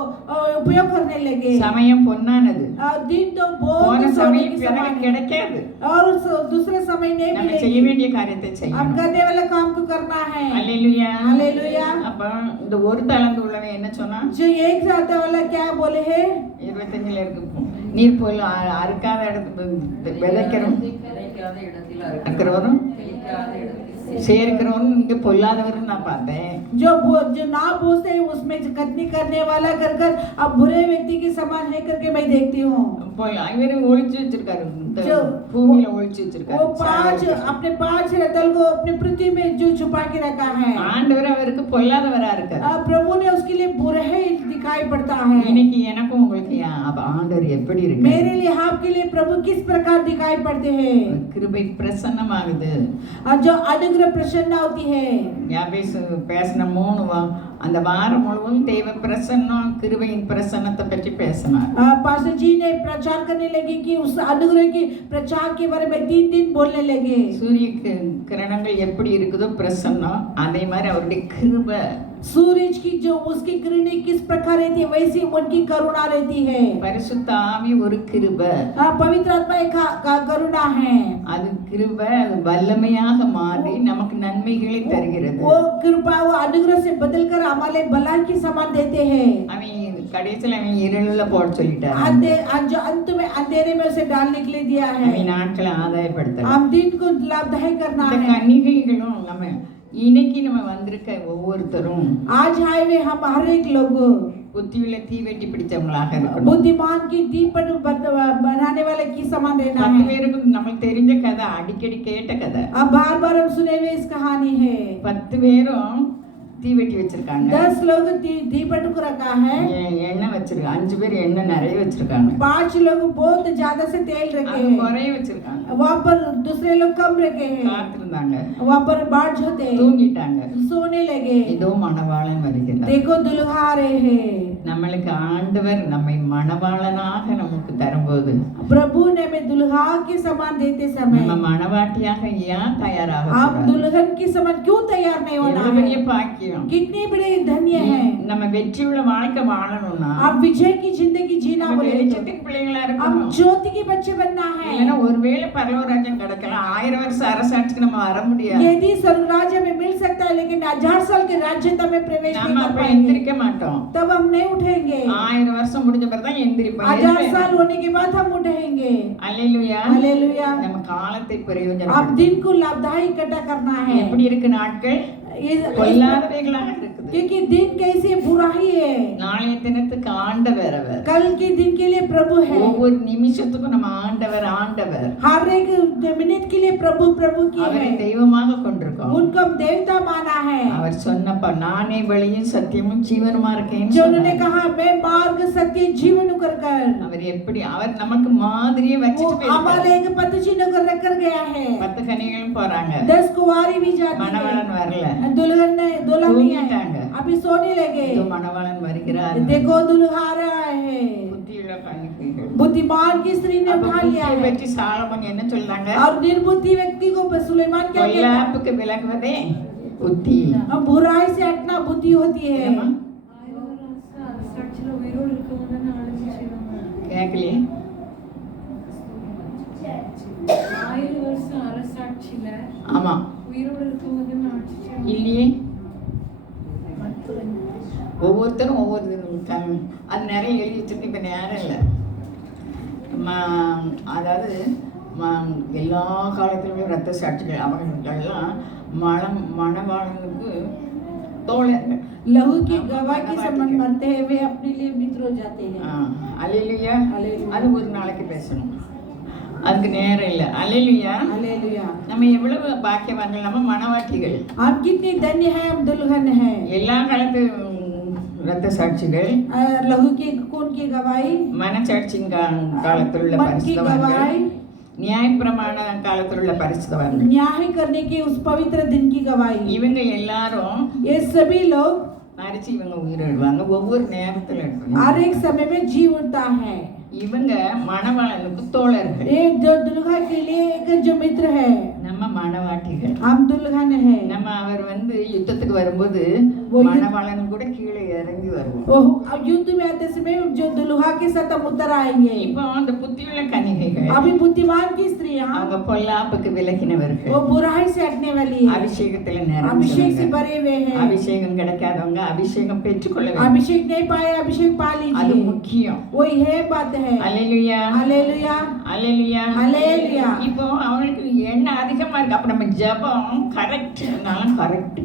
उपयोग करने लगे। சமயம் பொன்னானது. दिन तो போன बहुत सोने சமயம் की பிறகு समान है கிடைக்காது. और दूसरे समय नहीं நம்ம செய்ய मिलेगी। வேண்டிய காரியத்தை अब செய்யணும். करने वाला काम को करना है। அல்லேலூயா. हालेलुया। அப்ப இந்த ஒரு தாளந்து உள்ளவன் என்ன சொன்னா? जो एक जाता वाला क्या बोले है 25ல இருக்கு. நீர் போல் அறுக்காத இடத்துல விதைக்கிறோம், அறுக்கிறவரும் சேர்க்கிறவரும் இங்க பொல்லாதவரும் நான் பார்த்தேன். जो ना बोलते हैं उसमें कटनी करने वाला कर अब बुरे व्यक्ति के समान है करके मैं देखती हूँ। இவரு ஒளிச்சு வச்சிருக்காரு, இந்த जो பூமியில ஒளிச்சு वो வச்சிருக்காரு. 5 अपने 5 रत्न को अपने पृथ्वी में जो छुपा के रखा है। ஆண்டவர் அவருக்கு பொல்லாதவரா இருக்காரு. प्रभु ने उसके लिए बुरे ही दिखाई पड़ता है। இன்னைக்கு எனக்கும் உங்களுக்கு அப்ப ஆண்டவர் எப்படி இருக்கு? मेरे लिए आपके लिए प्रभु किस प्रकार दिखाई पड़ते हैं। கிருபை பிரசன்னமாகுது. जो अनुग्रह प्रसन्न होती है। யாபேசு பேசின 3 அந்த வாரம் முழுவதும் தெய்வ பிரசன்னம் கிருபையின் பிரசன்னத்தை பற்றி பேசினார். पास्टर जी ने प्रचार करने लगे कि उस अनुग्रह की प्रचार के बारे में 3 दिन बोलने लगे। சூரிய கிரணங்கள் எப்படி இருக்குதோ பிரசன்னம், அதே மாதிரி அவருடைய கிருபை. सूरज की जो उसकी किरणें किस प्रकार रहती है वैसी उनकी करुणा रहती है। பரிசுத்த ஆவி ஒரு கிருபை. पवित्र आत्मा एक करुणा है। அது கிருபை, அது வல்லமையாக மாறி நமக்கு நன்மைகளை தருகிறது. वो कृपा वो अनुग्रह से बदलकर हमारे भलाई की समान देते हैं। அவன் கடைசியில் அவன் இருள போட சொல்லிட்டான். जो अंत में अंधेरे में उसे डालने के लिए दिया है। அவன் நாட்களை ஆதாயப்படுத்தலாம். हम दिन को लाभदायक करना இந்த है। கன்னிகைகளும் நம்ம இன்னைக்கு நம்ம வந்திருக்க ஒவ்வொருத்தரும் आज आए हुए हम हर एक लोग புத்தியுள்ள தீவெட்டி பிடிச்சவங்களாக இருக்கணும். बुद्धिमान की दीपट बनाने वाले की समान रहना 10 है। பேருக்கு நமக்கு தெரிஞ்ச கதை, அடிக்கடி கேட்ட கதை. अब बार बार हम सुने हुए इस कहानी है। 10 பேரும் தீவெட்டி வச்சிருக்காங்க. 10 लोग दीपट को रखा है। எண்ணெய் வச்சிருக்காங்க. 5 பேர் எண்ணெய் நிறைய வச்சிருக்காங்க. 5 लोग बहुत ज्यादा से तेल रखे அது हैं। குறைய வச்சிருக்காங்க. वहाँ पर दूसरे लोग कम रखे हैं। காத்திருந்தாங்க, वहाँ पर बाट होते தூங்கிட்டாங்க. सोने लगे। இதோ மணவாளன் வருகிறார். देखो दुल्हा आ रहे हैं। நம்மளுக்கு ஆண்டவர் நம்மை மணவாளனாக நமக்கு தரும்போது प्रभु ने हमें दुल्हा के समान देते समय நம்ம மணவாட்டியாக ஏன் தயாராக आप दुल्हन के समान क्यों तैयार नहीं होना எவ்வளவு பெரிய है। பாக்கியம். कितनी बड़ी धन्य है। நம்ம வெற்றியுள்ள வாழ்க்கை வாழணும்னா आप विजय की जिंदगी जीना நம்ம बोले तो வெளிச்சத்தின் பிள்ளைகளா हम இருக்கணும். ज्योति के बच्चे बनना है। இல்லைன்னா ஒருவேளை பரலோக ராஜ்யம் கிடைக்கலாம், 1000 வருஷ அரசாட்சிக்கு நம்ம வர முடியாது. यदि स्वर्ग राज्य में मिल सकता है लेकिन 1000 साल के राज्यता में प्रवेश நம்ம नहीं कर அப்ப पाएंगे எந்திரிக்க மாட்டோம். तब हम नहीं उठेंगे। 1000 வருஷம் முடிஞ்ச பிறகு தான் எந்திரிப்போம். 1000 साल होने होने के बाद हम उठेंगे। அல்லேலூயா. हालेलुया। நம்ம காலத்தை अब பிரயோஜனப்படுத்தணும். दिन को लाभदायी इकट्ठा करना है। எப்படி இருக்கு நாட்கள்? பொல்லாதவைகளாக இருக்குது. क्योंकि दिन कैसे बुराई है। நாளைய தினத்துக்கு ஆண்டவர் அவர். कल के दिन के लिए प्रभु है। ஒவ்வொரு நிமிஷத்துக்கும் நம்ம ஆண்டவர் ஆண்டவர். हर एक मिनट के लिए प्रभु प्रभु की அவரை है। தெய்வமாக கொண்டிருக்கோம். उनको हम देवता माना है। அவர் சொன்னப்ப நானே வழியும் சத்தியமும் ஜீவனுமா இருக்கேன்னு जो उन्होंने சொன்னார். कहा मैं मार्ग सत्य जीवन कर कर। அவர் எப்படி அவர் நமக்கு மாதிரியே वो வச்சிட்டு हमारे போயிருக்கார். एक पद चिन्ह को रख कर गया है। 10 கன்னிகளும் போறாங்க. 10 कुंवारी भी जाती மணவாளன் வரல. है। दुल्हन नहीं தூங்கிட்டாங்க. है। अभी सोने लगे। இதோ மணவாளன் வருகிறார். देखो दुल्हा आ रहा है। புத்தியுள்ள கன்னிகைகள். बुद्धिमान की स्त्री ने அப்ப उठा लिया புத்தியை है। பற்றி சாலமோன் என்ன சொல்றாங்க? और निर्बुद्धि व्यक्ति को सुलेमान क्या कहता है? பொல்லாப்புக்கு விலகுவதே புத்தி. अब बुराई से हटना बुद्धि होती है। ஏம்மா? கேக்கலையே. 1000 வருஷம் அரசாட்சியில ஆமா. உயிரோடு இருக்கும்போது ஆட்சி செய்வாங்க. இல்லையே. ஒவ்வொருத்தரும் ஒவ்வொரு அது நிறைய எழுதி வச்சிருக்கு. இப்போ நேரம் இல்லை. அதாவது எல்லா காலத்திலுமே ரத்த சாட்சிகள் அவங்கெல்லாம் மணவாளனுக்கு தோழர்கள். लहू की गवाह के समान मरते हैं वे अपने लिए मित्र हो जाते हैं। அல்லேலூயா. அல்லேலூயா. அது ஒரு நாளைக்கு பேசணும். அதுக்கு நேரம் இல்லை. அல்லேலூயா. हालेलुया। நம்ம எவ்வளவு பாக்கியவான்கள். நம்ம மணவாட்டிகள். आप कितने धन्य हैं। हम दुल्हन हैं। எல்லா காலத்து ரத்த சாட்சிகள், लहू की खून की गवाही, மனசாட்சியின் காலத்தில் உள்ள मन की பரிசுத்தவான்கள், गवाही, நியாயப்பிரமாண காலத்தில் உள்ள பரிசுத்தவான்கள். न्याय करने के उस पवित्र दिन की गवाही। இவங்க எல்லாரும் ये सभी लोग மரிச்சு இவங்க உயிரிடுவாங்க. ஒவ்வொரு நேரத்தில் எடுப்பாங்க. हर एक समय में जी उठता है। இவங்க மணவாளனுக்கு தோழர்கள். एक जो दुल्हा के लिए एक जो मित्र है। நம்ம மணவாட்டிகள். हम दुल्हन है। நம்ம அவர் யுத்தத்துக்கு வரும்போது மணவாளன் கூட கீழே இறங்கி வருவோம். अब युद्ध में आते समय जो दुल्हा के साथ हम उतर आएंगे। இப்போ அந்த புத்தியுள்ள கன்னிகைகள், अभी बुद्धिमान की स्त्रियां அவங்க பொல்லாப்புக்கு விலகினவர்கள், वो बुराई से हटने वाली है। அபிஷேகத்தில் अभिषेक से நிறைஞ்சவங்க. भरे हुए हैं। அபிஷேகம் கிடைக்காதவங்க அபிஷேகம் பெற்றுக்கொள்ள வேண்டும். अभिषेक नहीं पाए अभिषेक पा அது लीजिए। முக்கியம். वही है बात है। அல்லேலூயா. हालेलुया। அல்லேலூயா. हालेलुया। இப்போ அவங்களுக்கு எண்ணெய் அதிகமா இருக்கு. அப்ப நம்ம ஜெபம் கரெக்ட்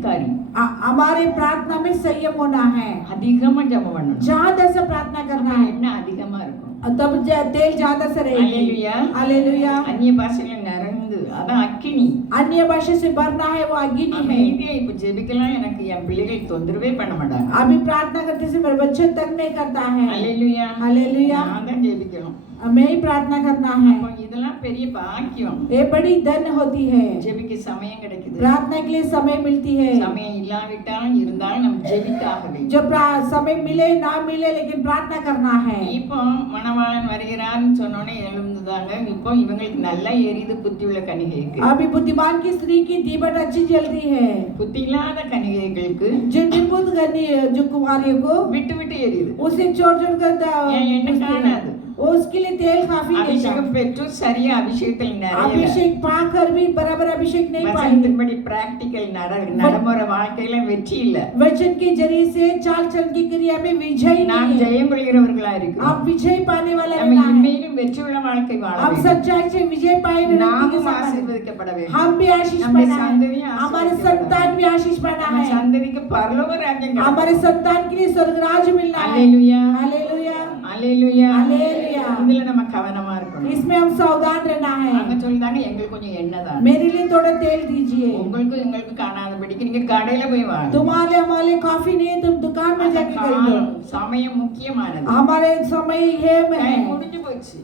காரியம். हमारे प्रार्थना में संयम होना है। அதிகமா ஜெபம் பண்ணணும். ज्यादा से प्रार्थना करना है। எண்ணெய் அதிகமா இருக்கும். तब तेल ज्यादा से रहेगी। அல்லேலூயா. हालेलुया। அந்நிய பாஷையில நிறைந்து அதான் அக்கினி. अन्य भाषा से भरना है वो अग्नि है। அமைதியா இப்ப ஜெபிக்கலாம். எனக்கு என் பிள்ளைகள் தொந்தரவே பண்ண மாட்டாங்க. अभी प्रार्थना करते से मेरे बच्चे तक नहीं करता है। அல்லேலூயா. हालेलुया। நான் தான் ஜெபிக்கணும். हमें ही प्रार्थना करना है। அப்ப இதெல்லாம் பெரிய பாக்கியம். ये बड़ी धन होती है। ஜெபிக்க சமயம் கிடைக்குது. प्रार्थना के लिए समय मिलती है। சமயம் இல்லாவிட்டாலும் இருந்தாலும் நம்ம ஜெபித்தாக வேண்டும். जो समय मिले ना मिले लेकिन प्रार्थना करना है। இப்போ மணவாளன் வருகிறான்னு சொன்னோன்னே எழுந்துதாங்க. இப்போ இவங்களுக்கு நல்லா எரியுது புத்தி உள்ள கன்னிகைக்கு. अभी बुद्धिमान की स्त्री की दीपट अच्छी जलती है। புத்தி இல்லாத கன்னிகைகளுக்கு जो निर्बुद्ध जो कुमारियों को விட்டு விட்டு எரியுது. उसे छोड़ छोड़ कर ஏன் எண்ணெய் காணாது. उसके लिए तेल काफी नहीं था। அபிஷேகம் பெற்று சரியா அபிஷேகத்தில் நிறைய अभिषेक पाकर भी बराबर अभिषेक नहीं पाई। வசனத்தின்படி பிராக்டிக்கல் நடைமுறை வாழ்க்கையில வெற்றி இல்ல. वचन के जरिए से चाल चलन की क्रिया में विजय நாம் नहीं है। ஜெயம் கொள்கிறவர்களா இருக்கிறோம். आप विजय पाने वाला நம்ம रहना है। இனிமேலும் வெற்றியுள்ள வாழ்க்கை வாழ हम வேண்டும். सच्चाई से विजय पाए हुए व्यक्ति के நாமும் साथ ஆசீர்வதிக்கப்பட வேண்டும். हम भी आशीष நம்முடைய पाना है। சந்ததியும் हमारे ஆசீர்வதிக்கப்பட संतान भी आशीष पाना நம்ம है। சந்ததிக்கு பரலோக ராஜ்யம் கிடைக்கும். हमारे संतान के लिए स्वर्ग राज्य मिलना है। அல்லேலூயா. हालेलुया। அல்லேலூயா. हालेलुया। இதுல நம்ம கவனமா இருக்கணும். इसमें हम सावधान रहना है। அங்க சொல்றாங்க எங்களுக்கு கொஞ்சம் எண்ணெய் தான். मेरे लिए थोड़ा तेल दीजिए। உங்களுக்கு எங்களுக்கு காணாதபடிக்கு நீங்க கடையில போய் வாங்க. तुम्हारे हमारे काफी नहीं है तुम दुकान में जाके खरीदो। சமயம் முக்கியமானது. हमारे समय है में டைம் முடிஞ்சு போச்சு.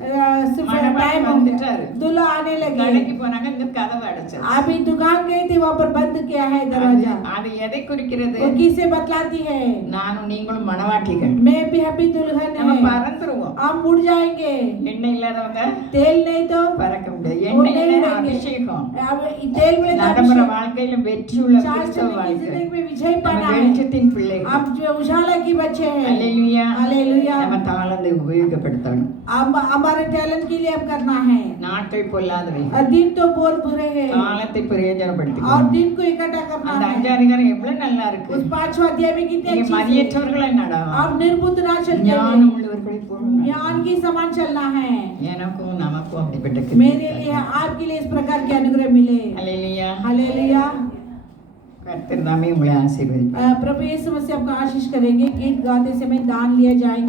सिर्फ மணவாளன் टाइम வந்துட்டாரு. दूल्हा आने लगे। கடைக்கு போனாங்க இங்க கதவு அடைச்சாரு. अभी दुकान गई थी वहाँ पर बंद किया है दरवाजा। அது எதை குறிக்கிறது? वो किसे बतलाती है? நானும் நீங்களும் மணவாட்டிகள். मैं भी अभी दुल्हन நம்ம है। பறந்துருவோம். हम मुड़ जाएंगे। எண்ணெய் இல்லாதவங்க तेल नहीं तो பறக்க முடியாது. वो எண்ணெய் नहीं இல்ல उड़ेंगे। அபிஷேகம். अब तेल मिले तो நடைமுறை अभिषेक। வாழ்க்கையில வெற்றியுள்ள चाल கிறிஸ்தவ चलने की வாழ்க்கை. जिंदगी में विजय நம்ம पाना है। வெளிச்சத்தின் பிள்ளைகள். आप जो उजाला की बच्चे हैं। அல்லேலூயா. हालेलुया। நம்ம தாளத்தை உபயோகப்படுத்தணும். अब हमारे टैलेंट के लिए अब करना है। நாட்கள் பொல்லாதவை. और दिन तो बहुत बुरे हैं காலத்தை பிரயோஜனப்படுத்தி और दिन को इकट्ठा करना அந்த है। 5 அதிகாரம் எவ்வளவு நல்லா இருக்கு. उस 5वां अध्याय में कितने நீங்க अच्छी மதியற்றவர்களா है। நட. आप निर्बुद्ध ना चलते ஞானம் हुए உள்ள நல்லவர்களை போல ज्ञान की समान चलना है। எனக்கும் நமக்கும் அப்படிப்பட்ட मेरे लिए आपके लिए इस प्रकार के अनुग्रह मिले। அல்லேலூயா हालेलुया। கர்த்தர் தாமே உங்களை ஆசீர்வதிப்பார் प्रभु यीशु मसीह आपको आशीष करेंगे। गीत गाते समय दान लिए जाएंगे।